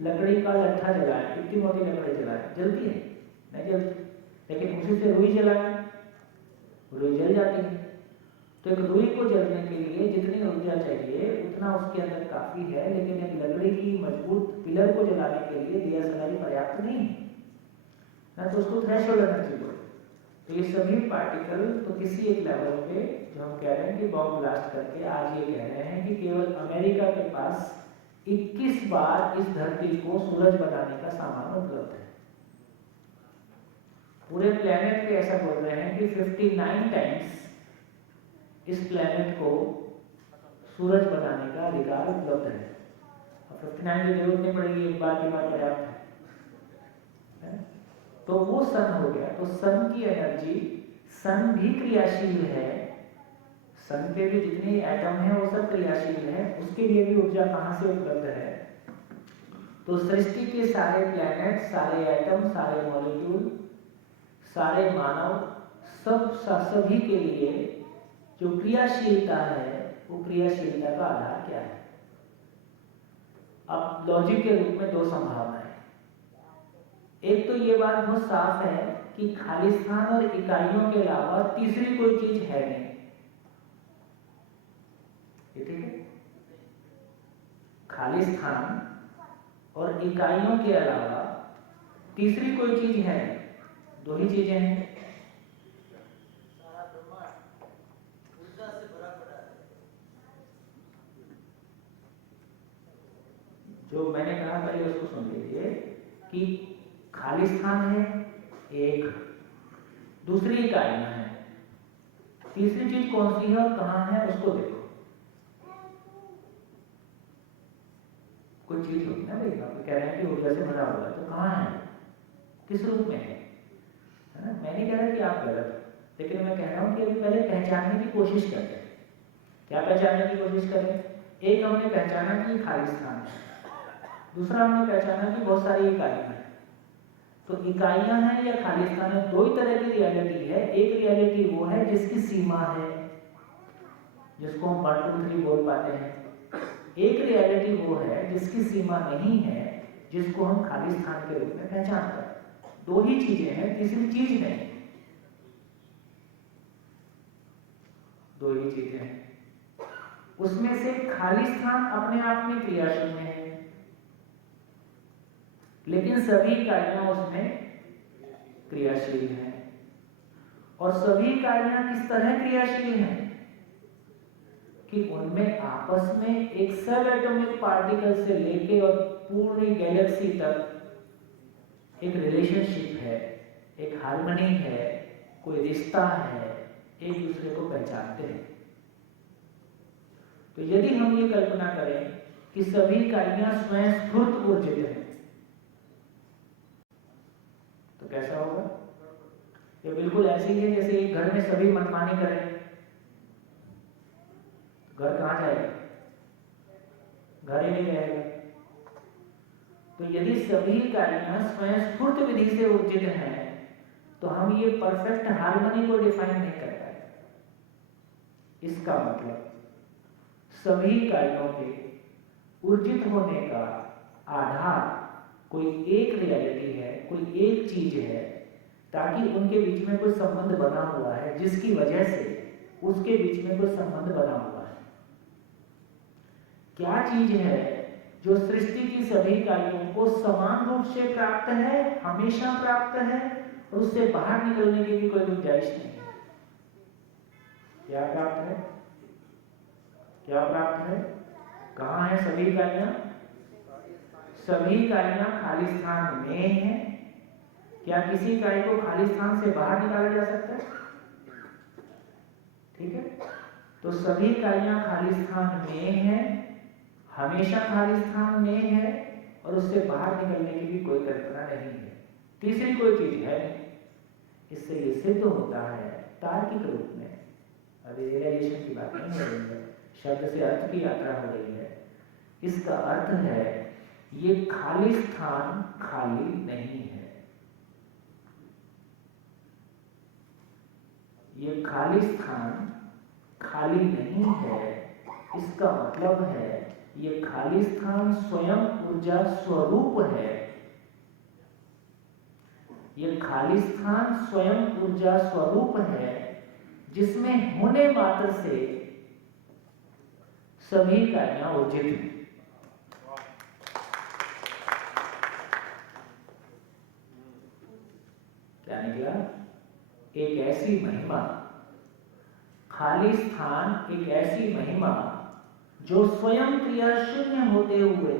लकड़ी का लट्ठा जलाए, कितनी मोटी लकड़ी जलाए, जलती है? नहीं जलती। लेकिन उसी से रुई जलाए, रुई जल जाती है। तो एक रुई को जलने के लिए जितनी ऊर्जा चाहिए उतना उसके अंदर काफी है, लेकिन एक लकड़ी की मजबूत पिलर को जलाने के लिए दिया स्लाई पर्याप्त नहीं है ना। तो उसको थ्रेशोल्ड एनर्जी बोलते हैं। तो ये सभी पार्टिकल तो किसी एक लेवल पे जो हम कह रहे हैं कि बॉम्ब ब्लास्ट करके आज ये कह रहे हैं कि केवल अमेरिका के पास 21 बार इस धरती को सूरज बनाने का सामान उपलब्ध है। पूरे प्लेनेट पे ऐसा बोल रहे हैं कि 59 टाइम्स इस प्लेनेट को सूरज बनाने का अधिकार उपलब्ध है। और 59 की जरूरत नहीं पड़ेगी, एक बार की बात पर्याप्त है। तो वो सन हो गया। तो सन की एनर्जी, सन भी क्रियाशील है, सन के भी जितने एटम हैं वो सब क्रियाशील है, उसके लिए भी ऊर्जा कहाँ से उपलब्ध है? तो सृष्टि के सारे प्लैनेट, सारे एटम, सारे मॉलिक्यूल, सारे मानव, सभी के लिए जो क्रियाशीलता है वो क्रियाशीलता का आधार क्या है? अब लॉजिक के रूप में दो संभावनाएं। एक तो ये बात बहुत साफ है कि खाली स्थान और इकाइयों के अलावा तीसरी कोई चीज है नहीं, ये ठीक है? खाली स्थान और इकाइयों के अलावा तीसरी कोई चीज है, दो ही चीजें हैं। जो मैंने कहा पहले उसको सुन लीजिए कि खाली स्थान है एक, दूसरी इकाइयां हैं, तीसरी चीज कौन सी है और कहां है उसको देखो। कोई चीज होगी ना भाई, आप कह रहे हैं कि ऊर्जा से भरा हुआ है, तो कहां है, किस रूप में है ना? मैं नहीं कह रहा कि आप गलत हो, लेकिन मैं कह रहा हूं कि अभी पहले पहचानने की कोशिश करते हैं। क्या पहचानने की कोशिश करें? एक हमने पहचाना कि खाली स्थान है, दूसरा हमने पहचाना कि बहुत सारी इकाइयां हैं। तो इकाइयां हैं या खाली स्थान है, दो ही तरह की रियलिटी है। एक रियलिटी वो है जिसकी सीमा है, जिसको हम 1 2 3 बोल पाते हैं। एक रियलिटी वो है जिसकी सीमा नहीं है, जिसको हम खाली स्थान के रूप में पहचानते हैं। दो ही चीजें हैं, तीसरी चीज नहीं, दो ही चीजें हैं। उसमें से खाली स्थान अपने आप में क्रिया शून्य है, लेकिन सभी इकाइयां उसमें क्रियाशील हैं। और सभी इकाइयां किस तरह क्रियाशील हैं कि उनमें आपस में एक सब एटॉमिक पार्टिकल से लेके और पूरी गैलेक्सी तक एक रिलेशनशिप है, एक हार्मनी है, कोई रिश्ता है, एक दूसरे को पहचानते हैं। तो यदि हम ये कल्पना करें कि सभी इकाइयां स्वयं स्फूर्त ऊर्जित हैं, तो कैसा होगा? ये बिल्कुल ऐसे ही है जैसे एक घर में सभी मनमानी करें, घर कहां जाएगा? घर ही नहीं रहेगा। तो यदि सभी इकाइयां स्वयं स्फूर्त विधि से ऊर्जित हैं, तो हम ये परफेक्ट हार्मनी को डिफाइन नहीं कर पाए। इसका मतलब सभी इकाइयों के ऊर्जित होने का आधार कोई एक रियलिटी है, कोई एक चीज है, ताकि उनके बीच में कोई संबंध बना हुआ है, जिसकी वजह से उसके बीच में कोई संबंध बना हुआ है। क्या चीज है जो सृष्टि की सभी इकाइयों को समान रूप से प्राप्त है, हमेशा प्राप्त है, और उससे बाहर निकलने की भी कोई गुंजाइश नहीं है? क्या प्राप्त है? क्या प्राप्त है? कहां है सभी इकाइयां? सभी इकाइयां खाली स्थान में हैं। क्या किसी इकाई को खाली स्थान से बाहर निकाला जा सकता है? ठीक है, तो सभी इकाइयां खाली स्थान में हैं, हमेशा खाली स्थान में है, और उससे बाहर निकलने की भी कोई कल्पना नहीं है। तीसरी कोई चीज है नहीं। इससे ये सिद्ध होता है तार्किक रूप में, अभी रियलाइजेशन की बात नहीं हो रही है, शब्द से अर्थ की यात्रा हो रही है। इसका अर्थ है ये खाली स्थान खाली नहीं है, ये खाली स्थान खाली नहीं है। इसका मतलब है ये खाली स्थान स्वयं ऊर्जा स्वरूप है। ये खाली स्थान स्वयं ऊर्जा स्वरूप है, जिसमें होने मात्र से सभी इकाइयां ऊर्जित हैं। क्या निकला? एक ऐसी महिमा, खाली स्थान एक ऐसी महिमा जो स्वयं क्रिया शून्य होते हुए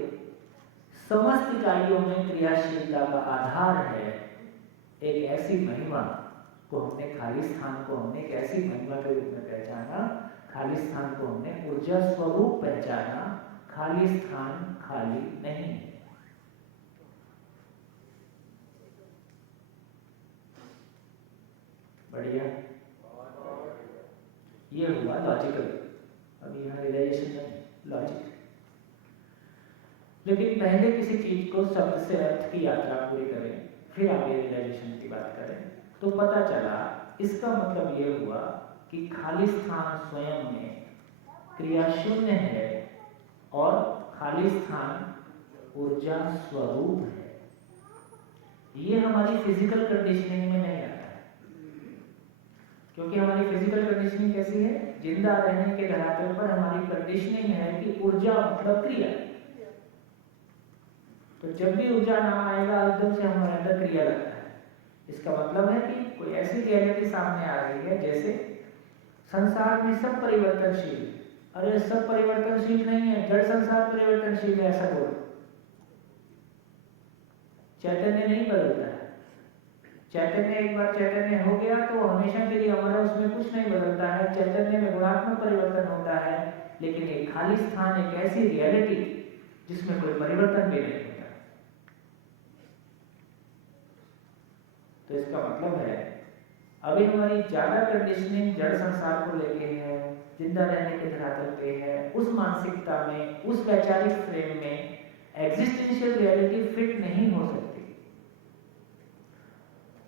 समस्त इकाइयों में क्रियाशीलता का आधार है। एक ऐसी महिमा को हमने, खाली स्थान को हमने एक ऐसी महिमा के रूप में पहचाना। खाली स्थान को हमने ऊर्जा स्वरूप पहचाना। खाली स्थान खाली नहीं है। बढ़िया, ये हुआ लॉजिकल। अभी यहाँ रियलाइजेशन नहीं, लॉजिक। लेकिन पहले किसी चीज को शब्द से अर्थ की यात्रा पूरी करें, फिर आप ये रियलाइजेशन की बात करें। तो पता चला, इसका मतलब ये हुआ कि खाली स्थान स्वयं में क्रिया शून्य है और खाली स्थान ऊर्जा स्वरूप है। ये हमारी फिजिकल कंडीशनिंग में नहीं आता है, क्योंकि हमारी फिजिकल कंडीशनिंग कैसी है? जिंदा रहने के धरातल पर हमारी कंडीशनिंग है कि ऊर्जा मतलब क्रिया। तो जब भी ऊर्जा नाम आएगा, एकदम से हमारे अंदर क्रिया लगता है। इसका मतलब है कि कोई ऐसी रियलिटी सामने आ रही है, जैसे संसार में सब परिवर्तनशील। अरे सब परिवर्तनशील नहीं है, जड़ संसार परिवर्तनशील है, ऐसा बोलो। चैतन्य नहीं बदलता है। चैतन्य एक बार चैतन्य हो गया तो हमेशा के लिए हमारा उसमें कुछ नहीं बदलता है। चैतन्य में गुणात्मक परिवर्तन होता है, लेकिन एक खाली स्थान एक ऐसी रियलिटी जिसमें कोई परिवर्तन भी नहीं होता। तो इसका मतलब है, अभी हमारी ज्यादा कंडीशनिंग जड़ संसार को लेके है, जिंदा रहने के धरातल पे है। उस मानसिकता में, उस वैचारिक फ्रेम में एग्जिस्टेंशियल रियलिटी फिट नहीं हो सकती।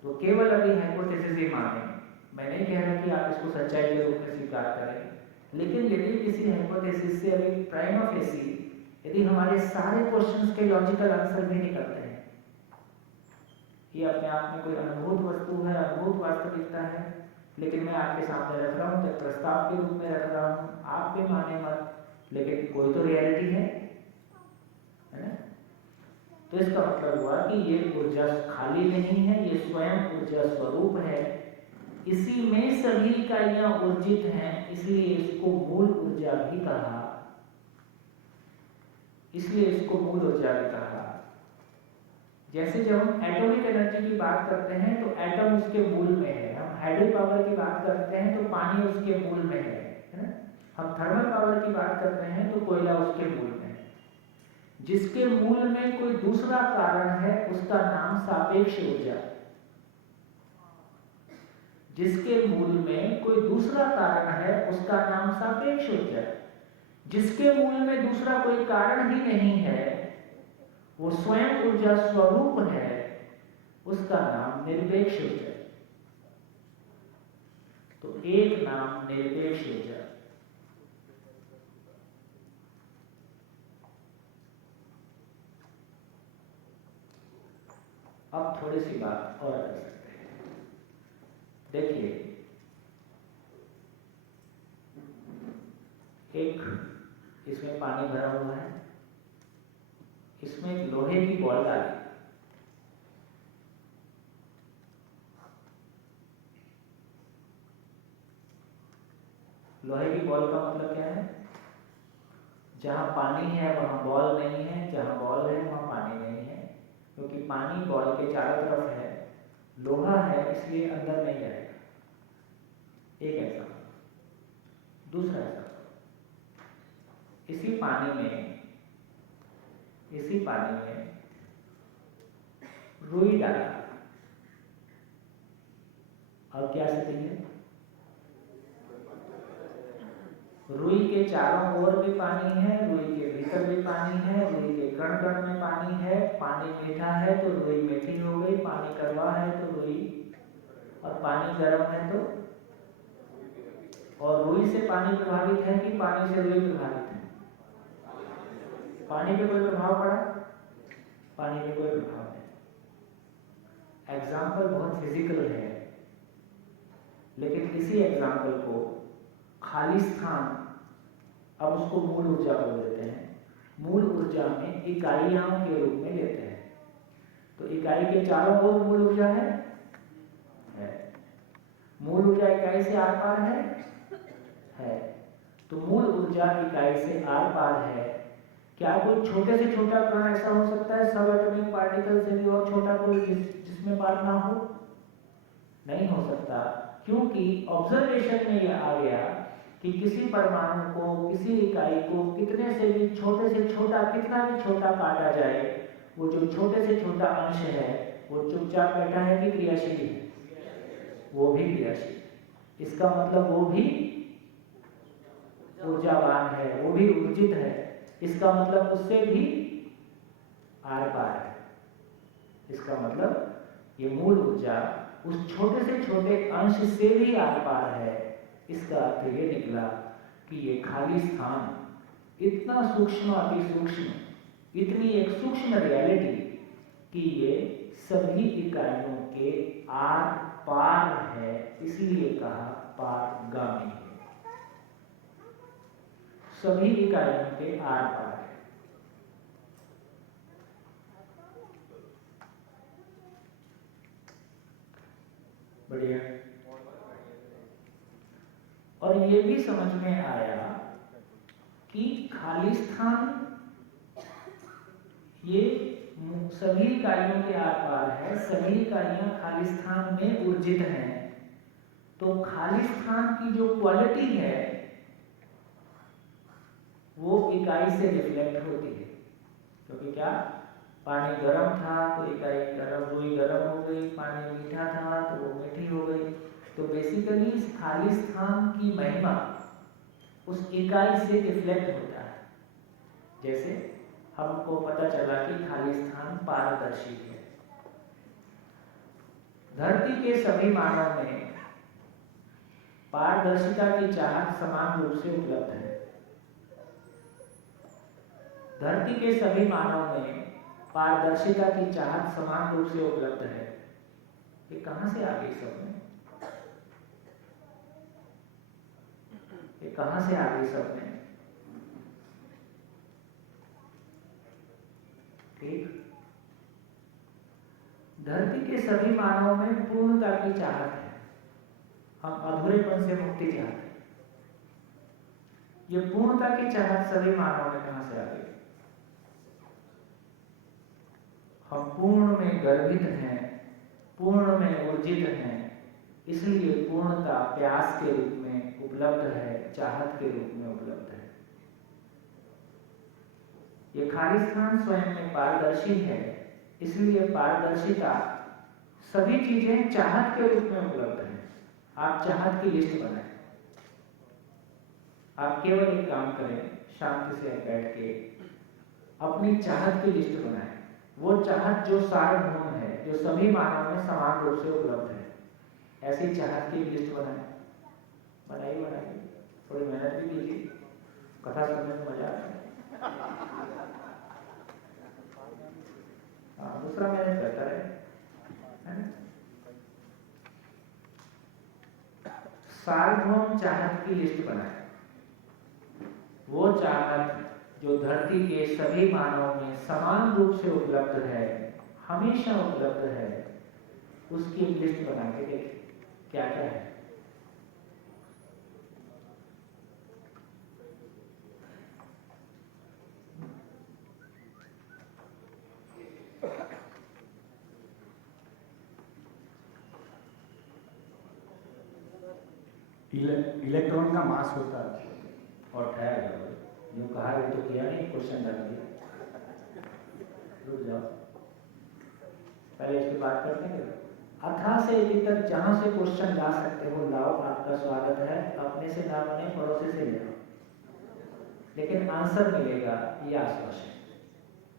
तो केवल अभी हाइपोथेसिस ही माने। मैं नहीं कह रहा कि आप इसको सच्चाई के रूप में स्वीकार करें, लेकिन यदि किसी हाइपोथेसिस से अभी प्राइमा फेसी यदि हमारे सारे क्वेश्चंस के लॉजिकल आंसर भी निकलते हैं, ये अपने आप में कोई अनुभूत वस्तु है, अनुभूत वास्तविकता है, लेकिन मैं आपके सामने रख रहा हूँ, तो प्रस्ताव के रूप में रख रहा हूँ। आप भी माने मत, लेकिन कोई तो रियलिटी है ना? तो इसका मतलब हुआ कि ये ऊर्जा खाली नहीं है, ये स्वयं ऊर्जा स्वरूप है। इसी में सभी इकाइयां ऊर्जित हैं, इसलिए इसको मूल ऊर्जा भी कहा। इसलिए इसको मूल ऊर्जा भी कहा। जैसे जब हम एटॉमिक एनर्जी की बात करते हैं तो एटम उसके मूल में है। हम हाइड्रो पावर की बात करते हैं तो पानी उसके मूल में है ना? हम थर्मल पावर की बात करते हैं तो कोयला उसके मूल में है। जिसके मूल में कोई दूसरा कारण है उसका नाम सापेक्ष ऊर्जा। जिसके मूल में कोई दूसरा कारण है उसका नाम सापेक्ष ऊर्जा। जिसके मूल में दूसरा कोई कारण ही नहीं है, वो स्वयं ऊर्जा स्वरूप है, उसका नाम निरपेक्ष ऊर्जा। तो एक नाम निरपेक्ष ऊर्जा। अब थोड़ी सी बात और कर सकते हैं। देखिए, एक इसमें पानी भरा हुआ है, इसमें एक लोहे की बॉल डाली। लोहे की बॉल का मतलब क्या है? जहां पानी है वहां बॉल नहीं है, जहां बॉल है वहां पानी नहीं है, क्योंकि पानी बॉल के चारों तरफ है। लोहा है इसलिए अंदर नहीं जाएगा। एक ऐसा। दूसरा ऐसा, इसी पानी में रुई डाला। अब क्या स्थिति है? रुई के चारों ओर भी पानी है, रुई के भीतर भी पानी है, रुई के कण कण में पानी है। पानी मीठा है तो रुई मीठी हो गई, पानी कड़वा है तो रुई, और पानी गर्म है तो, और रुई से पानी प्रभावित है कि पानी से रुई प्रभावित है? पानी पे कोई प्रभाव पड़ा? पानी पे कोई प्रभाव नहीं। एग्जाम्पल बहुत फिजिकल है, लेकिन इसी एग्जाम्पल को खाली स्थान, अब उसको मूल ऊर्जा बोल देते हैं। मूल ऊर्जा में इकाइयों के रूप में लेते हैं। तो इकाई के चारों ओर मूल ऊर्जा है। मूल ऊर्जा इकाई से आर पार है। तो मूल ऊर्जा इकाई से आर पार है। क्या कोई छोटे से छोटा कण ऐसा हो सकता है सब एटॉमिक पार्टिकल से भी और छोटा कोई जिसमें पार ना हो? नहीं हो सकता, क्योंकि ऑब्जर्वेशन में यह आ गया कि किसी परमाणु को, किसी इकाई को कितने से भी छोटे से छोटा, कितना भी छोटा काटा जाए, वो जो छोटे से छोटा अंश है वो चुपचाप बैठा है कि क्रियाशील है? वो भी क्रियाशील। इसका मतलब वो भी ऊर्जावान है, वो भी ऊर्जित है। इसका मतलब उससे भी आर पार है। इसका मतलब ये मूल ऊर्जा उस छोटे से छोटे अंश से भी आर पार है। इसका अर्थ ये निकला कि ये खाली स्थान इतना सूक्ष्म, अति सूक्ष्म, इतनी एक सूक्ष्म रियलिटी कि ये सभी इकाइयों के आर पार है, इसलिए कहा पारगामी है। सभी इकाइयों के आर पार है। बढ़िया। और ये भी समझ में आया कि खाली स्थान ये सभी इकाइयों के आर पार है, सभी इकाइयां खाली स्थान में ऊर्जित हैं। तो खाली स्थान की जो क्वालिटी है वो इकाई से रिफ्लेक्ट होती है। क्योंकि क्या, पानी गर्म था तो इकाई गर्म हुई, गर्म हो गई। पानी मीठा था तो वो मीठी हो गई। तो बेसिकली इस खाली स्थान की महिमा उस इकाई से रिफ्लेक्ट होता है। जैसे हमको पता चला कि खाली स्थान पारदर्शी है। धरती के सभी मानव में पारदर्शिता की चाहत समान रूप से उपलब्ध है। धरती के सभी मानव में पारदर्शिता की चाहत समान रूप से उपलब्ध है। ये कहां से आ गई सब में? ये कहां से आ गई सब में? ठीक, धरती के सभी मानव में पूर्णता की चाहत है। हम अधूरेपन से मुक्ति चाहते हैं। ये पूर्णता की चाहत सभी मानव में कहां से आ गई? हम पूर्ण में गर्भित हैं, पूर्ण में ऊर्जित हैं, इसलिए पूर्णता प्यास के रूप में उपलब्ध है, चाहत के रूप में उपलब्ध है। ये खाली स्थान स्वयं में पारदर्शी है, इसलिए पारदर्शिता सभी चीजें चाहत के रूप में उपलब्ध है। आप चाहत की लिस्ट बनाएं। आप केवल एक काम करें, शांति से बैठ के अपनी चाहत की लिस्ट बनाएं। वो चाहत जो सार्वभौम है, जो सभी मानव में समान रूप से उपलब्ध है, ऐसी चाहत की लिस्ट बनाएं। बनाइए, थोड़ी मेहनत भी कीजिए, कथा सुनने में मजा आता है। दूसरा मेहनत करता है ना? सार्वभौम चाहत की लिस्ट बनाएं। वो चाहत जो धरती के सभी मानव में समान रूप से उपलब्ध है, हमेशा उपलब्ध है, उसकी एक लिस्ट बना के देखिए क्या क्या है। इलेक्ट्रॉन का मास होता है। और ठहर यूं कहा भी तो किया नहीं, क्वेश्चन डाल दिया। रुक जाओ, पहले इसकी बात करते हैं। अथा से अभी तक जहां से क्वेश्चन ला सकते हो लाओ, आपका स्वागत है। अपने से ना बने, पड़ोसी से ले आओ, लेकिन आंसर मिलेगा ये आश्वासन,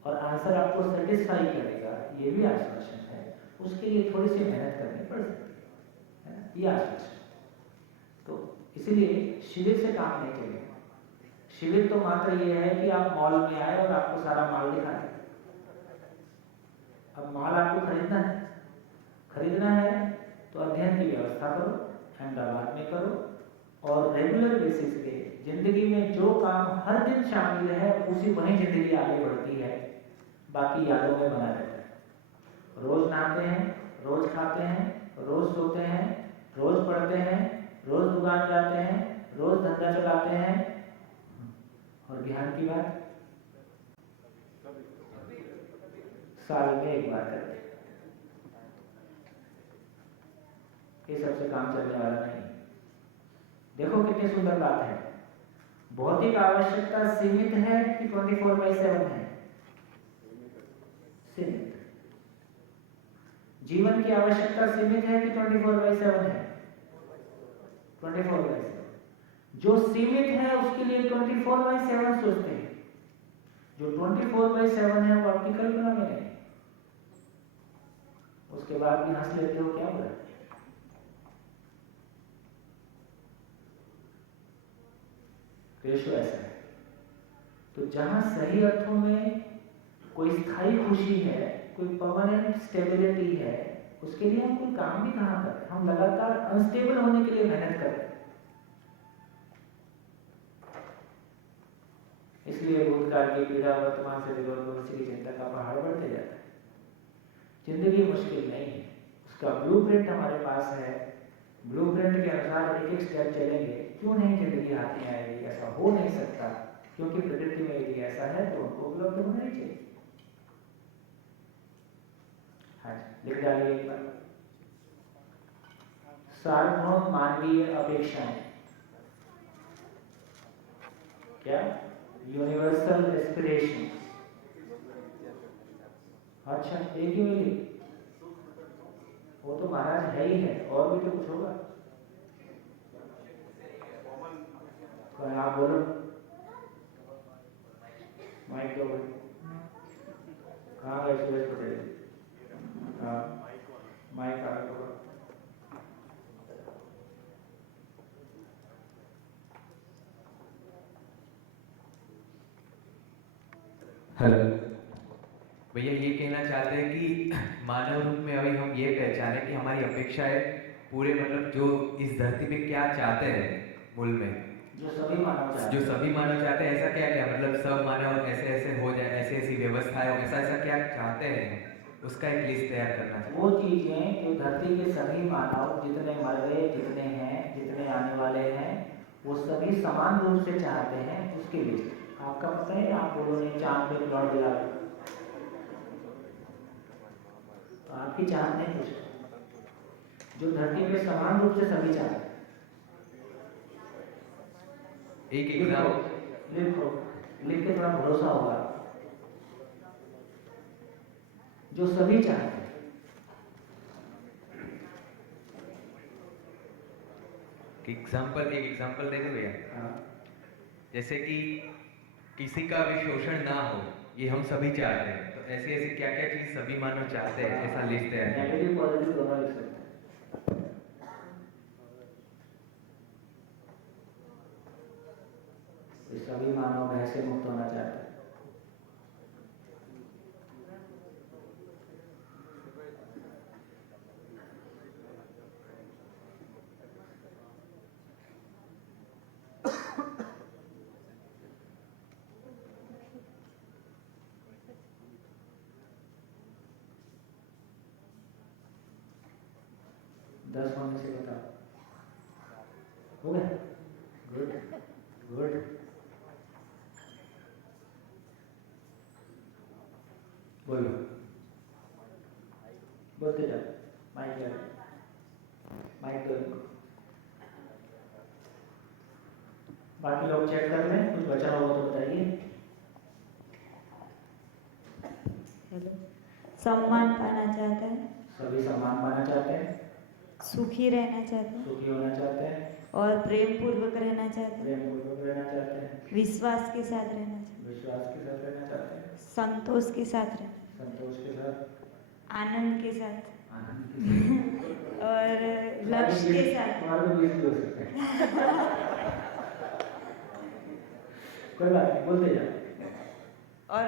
और आंसर आपको सेटिस्फाई करेगा ये भी आश्वासन है। उसके लिए थोड़ी सी मेहनत करनी पड़ सकती है, ये आश्वासन। तो इसलिए शिविर से काम नहीं चलेगा। शिविर तो मात्र ये है कि आप मॉल में आए और आपको सारा माल दिखा दे। अब माल आपको खरीदना है तो अध्ययन की व्यवस्था करो, अहमदाबाद में करो, और रेगुलर बेसिस पे जिंदगी में जो काम हर दिन शामिल है उसी वही जिंदगी आगे बढ़ती है, बाकी यादों में बना रहता है। रोज नहाते हैं, रोज खाते हैं, रोज सोते हैं, रोज पढ़ते ये सबसे काम चलने वाला नहीं। देखो कितनी सुंदर बात है। भौतिक आवश्यकता सीमित है कि 24/7 है? सीमित। जीवन की आवश्यकता सीमित है कि 24/7 है? 24/7। जो सीमित है उसके लिए 24/7 सोचते हैं, जो 24/7 है वो आपकी कल्पना में नहीं। उसके बाद भी हंस लेते हो, क्या हो रहा है? रेशो ऐसा है। तो जहां सही अर्थों में कोई स्थायी खुशी है, कोई परमानेंट स्टेबिलिटी है, उसके लिए हम कोई काम भी कहां कर रहे हैं? हम लगातार अनस्टेबल होने के लिए मेहनत कर रहे हैं। इसलिए भूतकाल की पीड़ा वर्तमान से विरोध भविष्य की चिंता का पहाड़ बढ़ते जाता है। जिंदगी मुश्किल नहीं है, उसका ब्लूप्रिंट हमारे पास है। ब्लूप्रिंट के अनुसार एक एक स्टेप चलेंगे। क्यों नहीं जिंदगी हाथ में आएगी? ऐसा हो नहीं सकता, क्योंकि प्रकृति में यदि ऐसा है तो उनको उपलब्ध होना ही चाहिए। हाँ जी, लिख डालिए एक बार। सार्वभौम मानवीय अपेक्षाएं। क्या? Universal aspiration. अच्छा, एक ही मिली? वो तो महाराज है ही है, और भी तो कुछ होगा। आप बोलो, माइक दो। कहाँ गए सुरेश पटेल? हाँ, माइक आ रहा। हेलो भैया, ये कहना चाहते हैं कि मानव रूप में अभी हम ये पहचाने कि हमारी अपेक्षाएं पूरे मतलब जो इस धरती पे क्या चाहते हैं मूल में, जो सभी मानव चाहते जो हैं। सभी मानव चाहते हैं, ऐसा क्या क्या मतलब सब मानव ऐसे ऐसे हो जाए, ऐसी ऐसी व्यवस्था है, ऐसा ऐसा क्या चाहते हैं, उसका एक लिस्ट तैयार करना चाहिए। वो चीजें जो धरती के सभी मानव, जितने मर गए, जितने हैं, जितने आने वाले हैं, वो सभी समान रूप से चाहते हैं, उसकी लिस्ट आपका पता है। आप बोलो नहीं चांद पे प्लॉट दिला, तो आपकी चाहत नहीं कुछ। जो धरती पे समान रूप से सभी चाहते हैं। एक एग्जाम लिखो, लिख के थोड़ा भरोसा होगा। जो सभी चाहते हैं। एक एग्जांपल देंगे भैया। हाँ। जैसे कि किसी का भी शोषण ना हो, ये हम सभी चाहते हैं, तो ऐसी ऐसी क्या क्या चीज सभी मानव चाहते हैं, ऐसा लिस्ट तैयार करें। नेगेटिव पॉजिटिव दोनों लिख सकते हैं। ये सभी मानव भय से मुक्त होना चाहते हैं। दस होने से बताओ, हो गया? Good good. बोलो, बोलते जाओ। माइक माइक दो इनको। बाकी लोग चेक कर लें, कुछ बचा होगा तो बताइए। हेलो। सम्मान पाना चाहता है, सभी सम्मान पाना चाहते हैं, सुखी रहना चाहता है सुखी होना चाहते हैं, और प्रेम पूर्वक रहना चाहता है, प्रेम पूर्वक रहना चाहते हैं, विश्वास के साथ रहना चाहता विश्वास के साथ रहना चाहते हैं, है, संतोष के साथ रहना, संतोष के साथ, आनंद के साथ आनंद के साथ, और लक्ष्य के साथ। तुम्हारे तो 20 भी हो सकते हैं। कोई बात नहीं, बोलते जाओ। और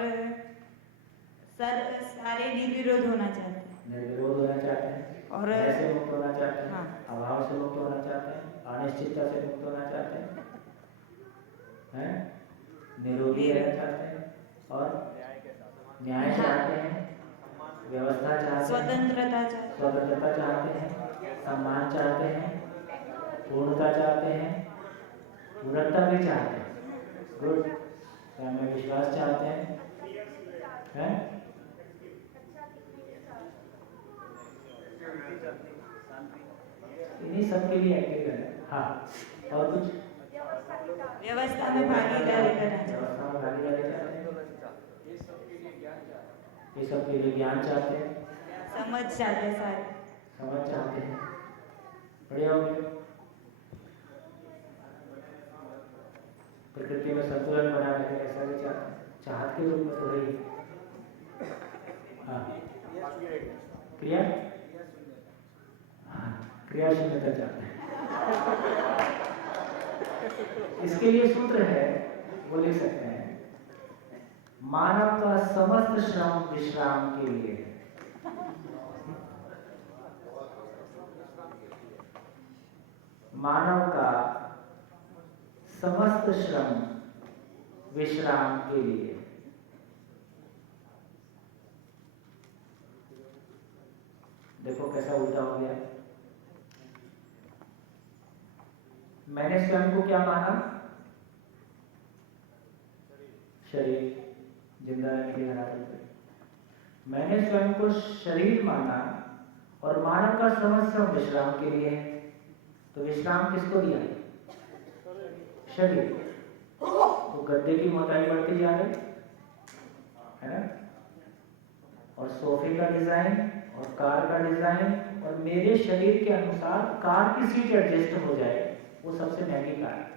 सारे निर्विरोध होना चाहते हैं निर्विरोध होना चाहते हैं, और भय से मुक्त होना चाहते हैं, हाँ। अभाव से मुक्त होना चाहते हैं, अनिश्चितता से मुक्त होना चाहते हैं, निरोगी रहना चाहते हैं, और न्याय चाहते हैं, व्यवस्था चाहते हैं, स्वतंत्रता चाहते हैं, स्वतंत्रता चाहते हैं, सम्मान चाहते हैं, पूर्णता चाहते हैं, पूर्णता भी चाहते हैं। गुड। में विश्वास चाहते हैं, हैं? नहीं, सबके लिए एक्टिव रहना है। हाँ, और कुछ व्यवस्था में भागीदारी करना चाहिए। व्यवस्था में भागीदारी चाहते हैं, ये सबके लिए ज्ञान चाहते हैं, समझ चाहते हैं सारे। समझ चाहते हैं, बढ़िया हो गया। प्रकृति में संतुलन बना रहे ऐसा भी चाहते हैं, चाहत के रूप में तो रही। हाँ, क्रिया, हाँ, क्रिया शून्यता चाहते हैं। इसके लिए सूत्र है, वो लिख सकते हैं, मानव का समस्त श्रम विश्राम के लिए है। मानव का समस्त श्रम विश्राम के लिए। देखो कैसा उल्टा हो गया। मैंने स्वयं को क्या माना? शरीर, जिंदा रहने के लिए हाथ ऊपर। मैंने स्वयं को शरीर माना और मानव का समस्त श्रम विश्राम के लिए है। तो विश्राम किसको दिया? शरीर। तो गद्दे की मोटाई बढ़ती जा रही है ना, और सोफे का डिजाइन और कार का डिजाइन और मेरे शरीर के अनुसार कार की सीट एडजस्ट हो जाए, वो सबसे महंगी कार है।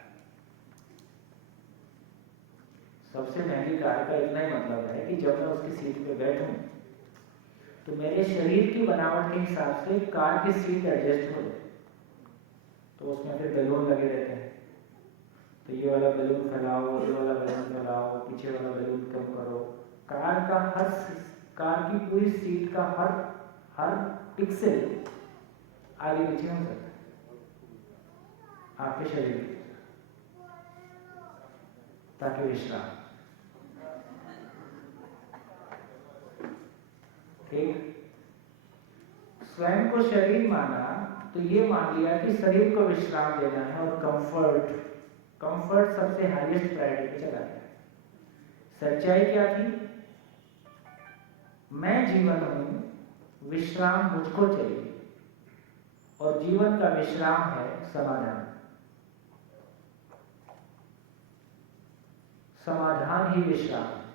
सबसे महंगी कार का इतना ही मतलब है कि जब मैं उसकी सीट पे बैठूं तो मेरे शरीर की बनावट के हिसाब से कार की सीट एडजस्ट हो जाए। तो उसमें फिर बैलून लगे रहते हैं, तो ये वाला बैलून फैलाओ, ये वाला बैलून फैलाओ, पीछे वाला बैलून कम करो। कार की पूरी सीट का हर पिक्सल आगे पीछे हो सकता है आपके शरीर की, ताकि विश्राम। ठीक, स्वयं को शरीर माना तो ये मान लिया कि शरीर को विश्राम देना है और कंफर्ट सबसे हाईएस्ट प्रायोरिटी पे चला गया। सच्चाई क्या थी? मैं जीवन हूं, विश्राम मुझको चाहिए, और जीवन का विश्राम है समाधान। समाधान ही विश्राम है।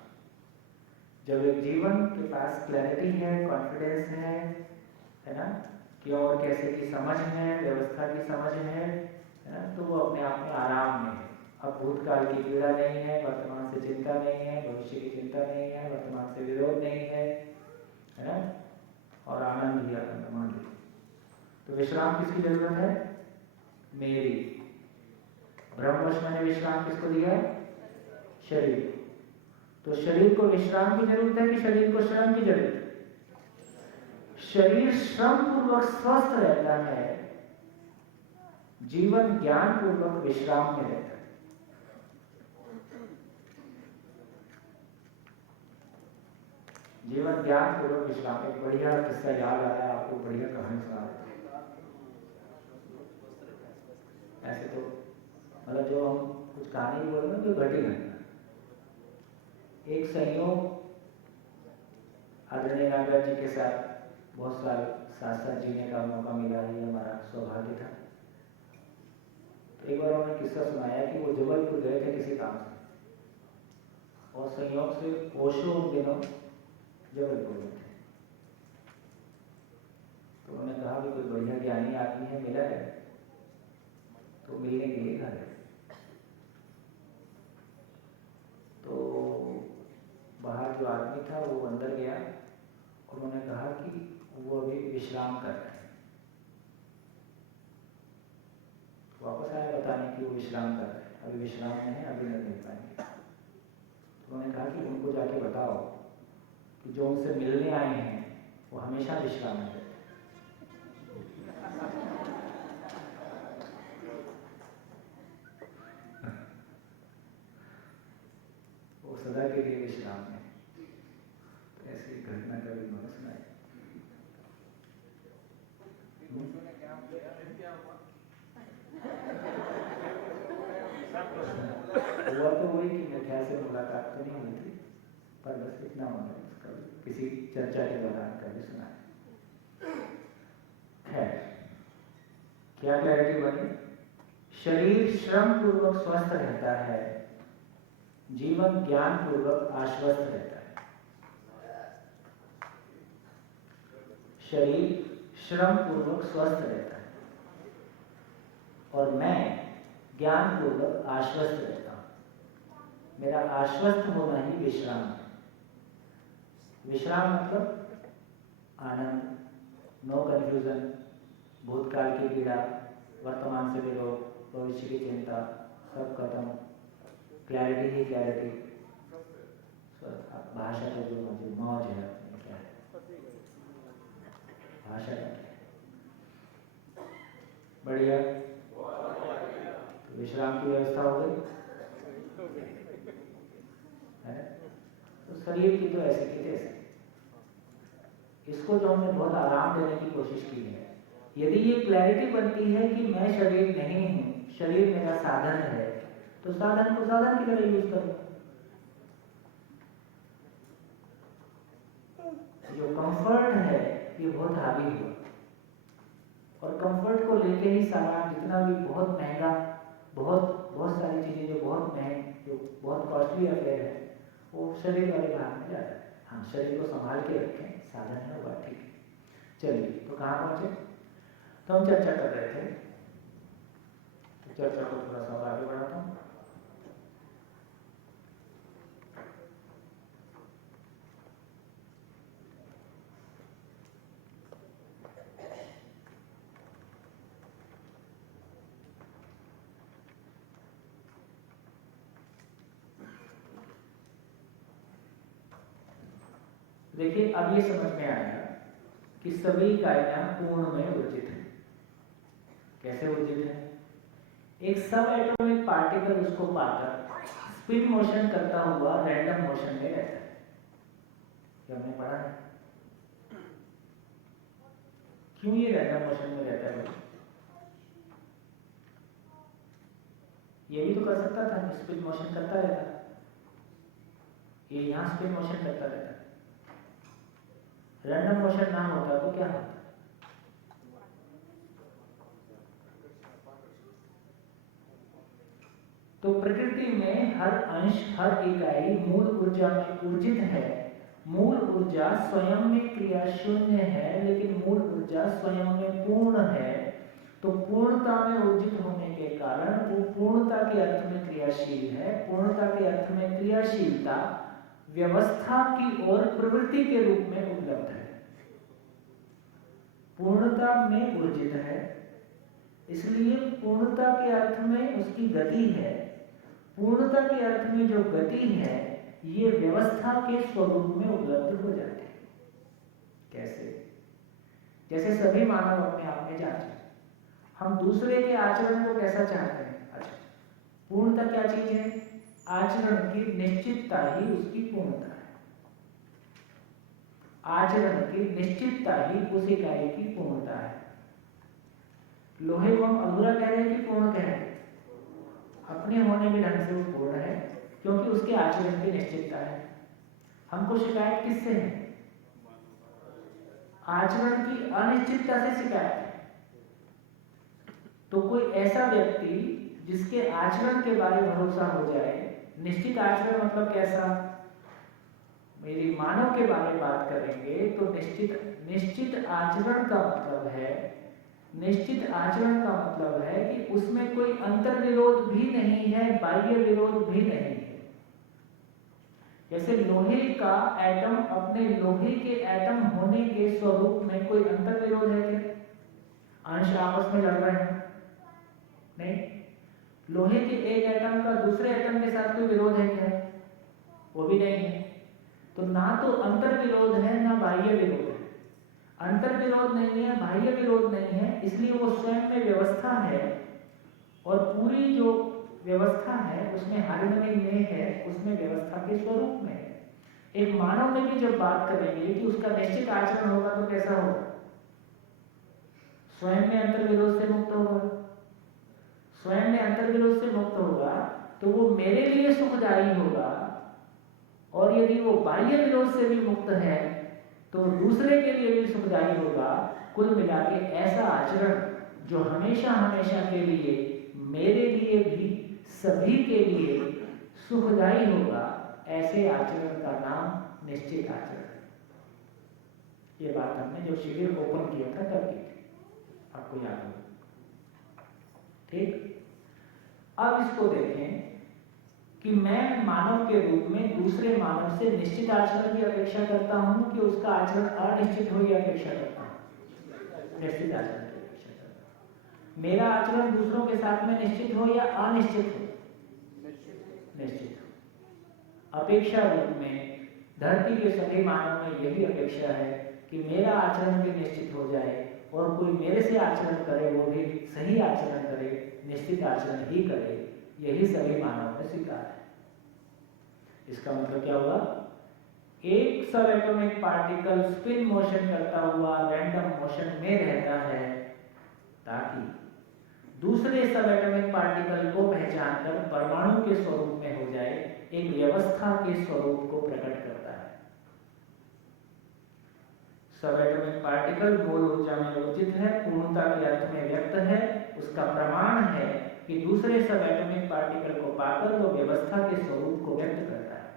जब एक जीवन के पास क्लैरिटी है, कॉन्फिडेंस है ना, कि और कैसे की समझ है, व्यवस्था की समझ है ना, तो वो अपने आप में आराम में है। अब भूतकाल की पीड़ा नहीं है, वर्तमान से चिंता नहीं है, भविष्य की चिंता नहीं है, वर्तमान से विरोध नहीं है ना, और आनंद ही आनंद मान ली। तो विश्राम किसकी जरूरत है? मेरी। ब्रह्मवश मैंने विश्राम किसको दिया? शरीर। तो शरीर को विश्राम की जरूरत है कि शरीर को श्रम की जरूरत है? शरीर श्रम पूर्वक स्वस्थ रहता है, जीवन ज्ञान पूर्वक विश्राम में रहता है। जीवन ज्ञान पूर्वक विश्राम। एक बढ़िया किस्सा याद आया आपको, बढ़िया कहानी सुना देता हूं। ऐसे तो मतलब जो हम कुछ कहानी बोल रहे हैं तो घटी घटना। एक संयोग आदरणीय नागराज जी के साथ बहुत साल साथ साथ जीने का मौका मिला, ही हमारा सौभाग्य था। तो एक बार उन्होंने किस्सा सुनाया कि वो जबलपुर गए थे किसी काम से, और संयोग से ओशो उन दिनों जबलपुर में थे। तो उन्होंने कहा कि कोई बढ़िया ज्ञानी आदमी है, मिला है, तो मिलने के लिए घर गए। तो बाहर जो आदमी था वो अंदर गया, और उन्होंने कहा कि वो अभी विश्राम कर रहे हैं। वापस आया बताने कि वो विश्राम कर रहे हैं, अभी विश्राम में है, अभी नहीं मिल पाएंगे। तो उन्होंने कहा कि उनको जाके बताओ कि जो उनसे मिलने आए हैं वो हमेशा विश्राम में रहते हैं। वो सदा के लिए विश्राम में। तो ऐसी घटना का भी उन्होंने सुनाया। हुआ तो वही कि मेरे ख्याल से मुलाकात तो नहीं हुई थी, पर बस इतना होना किसी चर्चा के दौरान कभी सुना है। खैर, क्या क्लैरिटी बनी? शरीर श्रम पूर्वक स्वस्थ रहता है, जीवन ज्ञान पूर्वक आश्वस्त रहता है। शरीर श्रम पूर्वक स्वस्थ रहता है और मैं ज्ञान पूर्वक आश्वस्त रहता हूं। मेरा आश्वस्त होना ही विश्राम है। विश्राम मतलब आनंद, नो कंफ्यूजन, भूतकाल की पीड़ा, वर्तमान से विरोध, भविष्य की चिंता, सब खत्म, क्लैरिटी ही क्लैरिटी। भाषा का जो मुझे मौज है अपनी, क्या है भाषा का, क्या है? बढ़िया। तो विश्राम की व्यवस्था हो गई है। तो शरीर की तो ऐसे की तैसे, इसको जो हमने बहुत आराम देने की कोशिश की है। यदि ये क्लैरिटी बनती है कि मैं शरीर नहीं हूं, शरीर मेरा साधन है, तो साधन को साधन की तरह यूज करो। जो कंफर्ट है ये बहुत हावी हुआ, और कंफर्ट को लेके ही सारा जितना भी बहुत महंगा, बहुत सारी चीजें जो बहुत महंगी, जो बहुत कॉस्टली अफेयर है, वो शरीर वाले भाग में जाता है। हाँ, शरीर को संभाल के रखें, साधन है हुआ, ठीक है। चलिए, तो कहाँ पहुंचे? तो हम चर्चा कर रहे थे, तो चर्चा को थोड़ा सा आगे बढ़ाता हूँ। देखिए, अब ये समझ में आया कि सभी इकाइयां पूर्ण में ऊर्जित हैं। कैसे ऊर्जित है? एक सब एटॉमिक पार्टिकल उसको पाकर स्पिन मोशन करता हुआ रैंडम मोशन में रहता है। क्या हमने पढ़ा है? क्यों ये रैंडम मोशन में रहता है? ये भी तो कर सकता था, स्पिन मोशन करता रहता, ये यहाँ स्पिन मोशन करता रहता। रैंडम मोशन ना होता तो क्या होता? तो प्रकृति में हर अंश, हर इकाई मूल ऊर्जा में ऊर्जित है। मूल ऊर्जा स्वयं में क्रिया शून्य है, लेकिन मूल ऊर्जा स्वयं में पूर्ण है। तो पूर्णता में ऊर्जित होने के कारण वो पूर्णता के अर्थ में क्रियाशील है। पूर्णता के अर्थ में क्रियाशीलता व्यवस्था की ओर प्रवृत्ति के रूप में उपलब्ध है। पूर्णता में ऊर्जित है, इसलिए पूर्णता के अर्थ में उसकी गति है। पूर्णता के अर्थ में जो गति है, ये व्यवस्था के स्वरूप में उपलब्ध हो जाती है। कैसे? जैसे सभी मानव अपने आप में जांचें, हम दूसरे के आचरण को कैसा चाहते हैं? अच्छा, पूर्णता क्या चीज है? आचरण की निश्चितता ही उसकी पूर्णता है। आचरण की निश्चितता ही उस इकाई की पूर्णता है। लोहे को हम अधूरा कह रहे हैं कि पूर्ण कह रहे हैं? अपने होने के ढंग से वो पूर्ण है, क्योंकि उसके आचरण की निश्चितता है। हमको शिकायत किससे है? आचरण की अनिश्चितता से शिकायत है। तो कोई ऐसा व्यक्ति जिसके आचरण के बारे में भरोसा हो जाए, निश्चित आचरण मतलब कैसा? मेरी मानव के बारे में बात करेंगे तो निश्चित आचरण का मतलब है, निश्चित आचरण का मतलब है कि उसमें कोई अंतर विरोध भी नहीं है, बाह्य विरोध भी नहीं है। जैसे लोहे का एटम अपने लोहे के एटम होने के स्वरूप में कोई अंतर विरोध है क्या? अंश आपस में लड़ रहे हैं? नहीं। लोहे के एक एटम का दूसरे एटम के साथ कोई विरोध है क्या? वो भी नहीं है। तो ना तो अंतर विरोध है, ना बाह्य विरोध है। अंतर विरोध नहीं है, बाह्य विरोध नहीं है, इसलिए वो स्वयं में व्यवस्था है। और पूरी जो व्यवस्था है उसमें हार्मनी में है, उसमें व्यवस्था के स्वरूप में है। एक मानव में भी जब बात करेंगे कि उसका निश्चित आचरण होगा तो कैसा होगा? स्वयं में अंतर विरोध से मुक्त होगा। स्वयं में अंतर विरोध से मुक्त होगा तो वो मेरे लिए सुखदायी होगा, और यदि वो बाह्य विरोध से भी मुक्त है तो दूसरे के लिए भी सुखदायी होगा। कुल मिला के ऐसा आचरण जो हमेशा हमेशा के लिए, मेरे लिए भी, सभी के लिए सुखदायी होगा, ऐसे आचरण का नाम निश्चित आचरण है। ये बात हमने जो शिविर ओपन किया था तब की थी, आपको याद होगा। ठीक, अब इसको देखें कि मैं मानव के रूप में दूसरे मानव से निश्चित आचरण की अपेक्षा करता हूं कि उसका आचरण अनिश्चित हो, यह अपेक्षा करता हूं। निश्चित आचरण की अपेक्षा करता हूं। मेरा आचरण दूसरों के साथ में निश्चित हो या अनिश्चित हो? निश्चित हो। अपेक्षा रूप में धरती के सभी मानव में यही अपेक्षा है कि मेरा आचरण भी निश्चित हो जाए और कोई मेरे से आचरण करे वो भी सही आचरण करे, निश्चित आचरण ही करे। यही सभी मानव ने स्वीकार है। इसका मतलब क्या हुआ? एक सब एटॉमिक पार्टिकल स्पिन मोशन करता हुआ रैंडम मोशन में रहता है ताकि दूसरे सब एटॉमिक पार्टिकल को पहचान कर परमाणु के स्वरूप में हो जाए, एक व्यवस्था के स्वरूप को प्रकट करता है। सब एटॉमिक पार्टिकल मूल ऊर्जा में ऊर्जित है, पूर्णता के अर्थ में व्यक्त है। उसका प्रमाण है कि दूसरे सब एटॉमिक पार्टिकल को पाकर वो व्यवस्था के स्वरूप को व्यक्त करता है।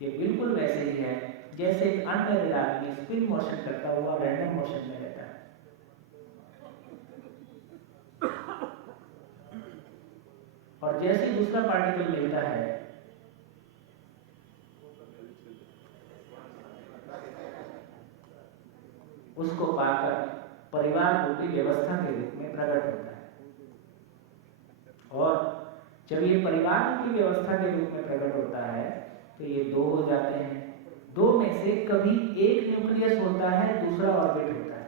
ये बिल्कुल वैसे ही है जैसे एक अनमैरिड आदमी स्पिन मोशन करता हुआ रैंडम मोशन में रहता है। और जैसे ही दूसरा पार्टिकल मिलता है, उसको पाकर परिवार रूपी व्यवस्था के रूप में प्रकट होता है। और जब ये परिवार रूपी व्यवस्था के रूप में प्रकट होता है तो ये दो हो जाते हैं। दो में से कभी एक न्यूक्लियस होता है, दूसरा ऑर्बिट होता है।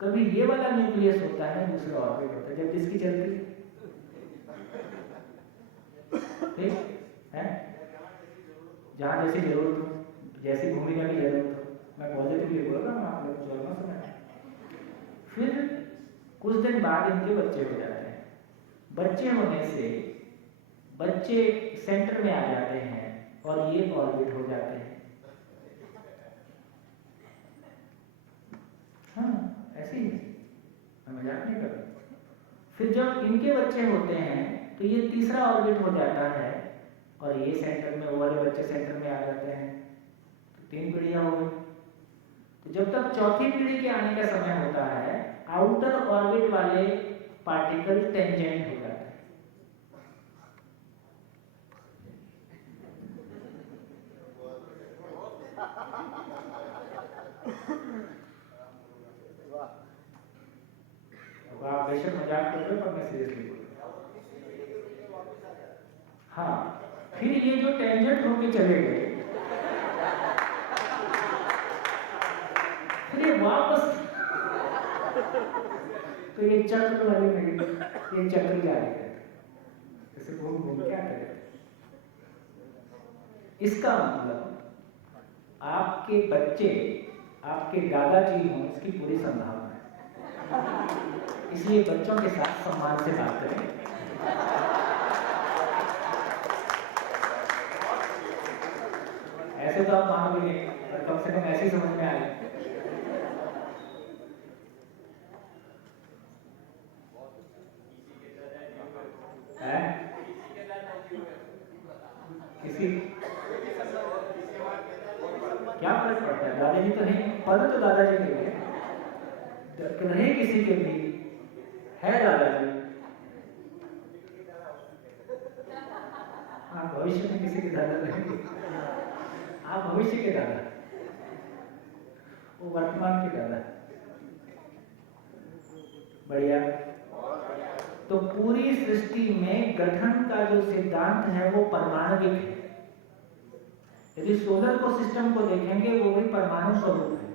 कभी ये वाला न्यूक्लियस होता है, दूसरा ऑर्बिट होता है। जब इसकी चलती ठीक है, जहां जैसी जरूरत हो, जैसी भूमिका की जरूरत हो। मैं पॉजिटिवली बोल रहा हूँ, आप लोग कुछ और ना समझें। फिर कुछ दिन बाद इनके बच्चे हो जाते हैं। बच्चे होने से बच्चे सेंटर में आ जाते हैं और ये ऑर्बिट हो जाते हैं। हाँ, ऐसे ही, मैं मजाक नहीं कर रहा। फिर जब इनके बच्चे होते हैं तो ये तीसरा ऑर्बिट हो जाता है और ये सेंटर में, वो वाले बच्चे सेंटर में आ जाते हैं। तो 3 पीढ़ियां हो गई। तो जब तक चौथी पीढ़ी के आने का समय होता है, आउटर ऑर्बिट वाले पार्टिकल टेंजेंट हो जाते हैं। आप बेशक मजाक कर रहे हो पर मैं सीरियसली बोल रहा हूँ। हाँ, फिर ये जो टेंजेंट होके चले गए, फिर ये वापस, तो ये चक्र वाली नहीं, ये चक्र जारी है, जैसे घूम घूम क्या करें। इसका मतलब आपके बच्चे आपके दादाजी हों, इसकी पूरी संभावना है। इसलिए बच्चों के साथ सम्मान से बात करें। ऐसे तो आप मानोगे नहीं, पर कम से कम ऐसी समझ में आए। किसी क्या फर्क पड़ता है? दादाजी तो नहीं, पद तो दादाजी के लिए रहे, किसी के भी है दादाजी। आप भविष्य में किसी के दादा रहेंगे, आप भविष्य के दादा, वो वर्तमान के दादा। बढ़िया। तो पूरी सृष्टि में गठन का जो सिद्धांत है वो परमाणविक है। यदि सोलर को सिस्टम को देखेंगे वो भी परमाणु स्वरूप है।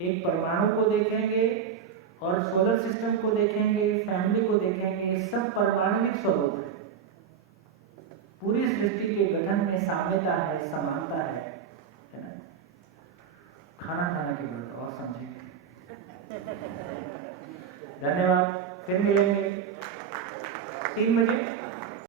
एक परमाणु को देखेंगे और सोलर सिस्टम को देखेंगे, फैमिली को देखेंगे, सब परमाणविक स्वरूप है। पूरी सृष्टि के गठन में साम्यता है, समानता है ना? खाना खाने की बात और समझेंगे। धन्यवाद, फिर मिलेंगे 3 बजे।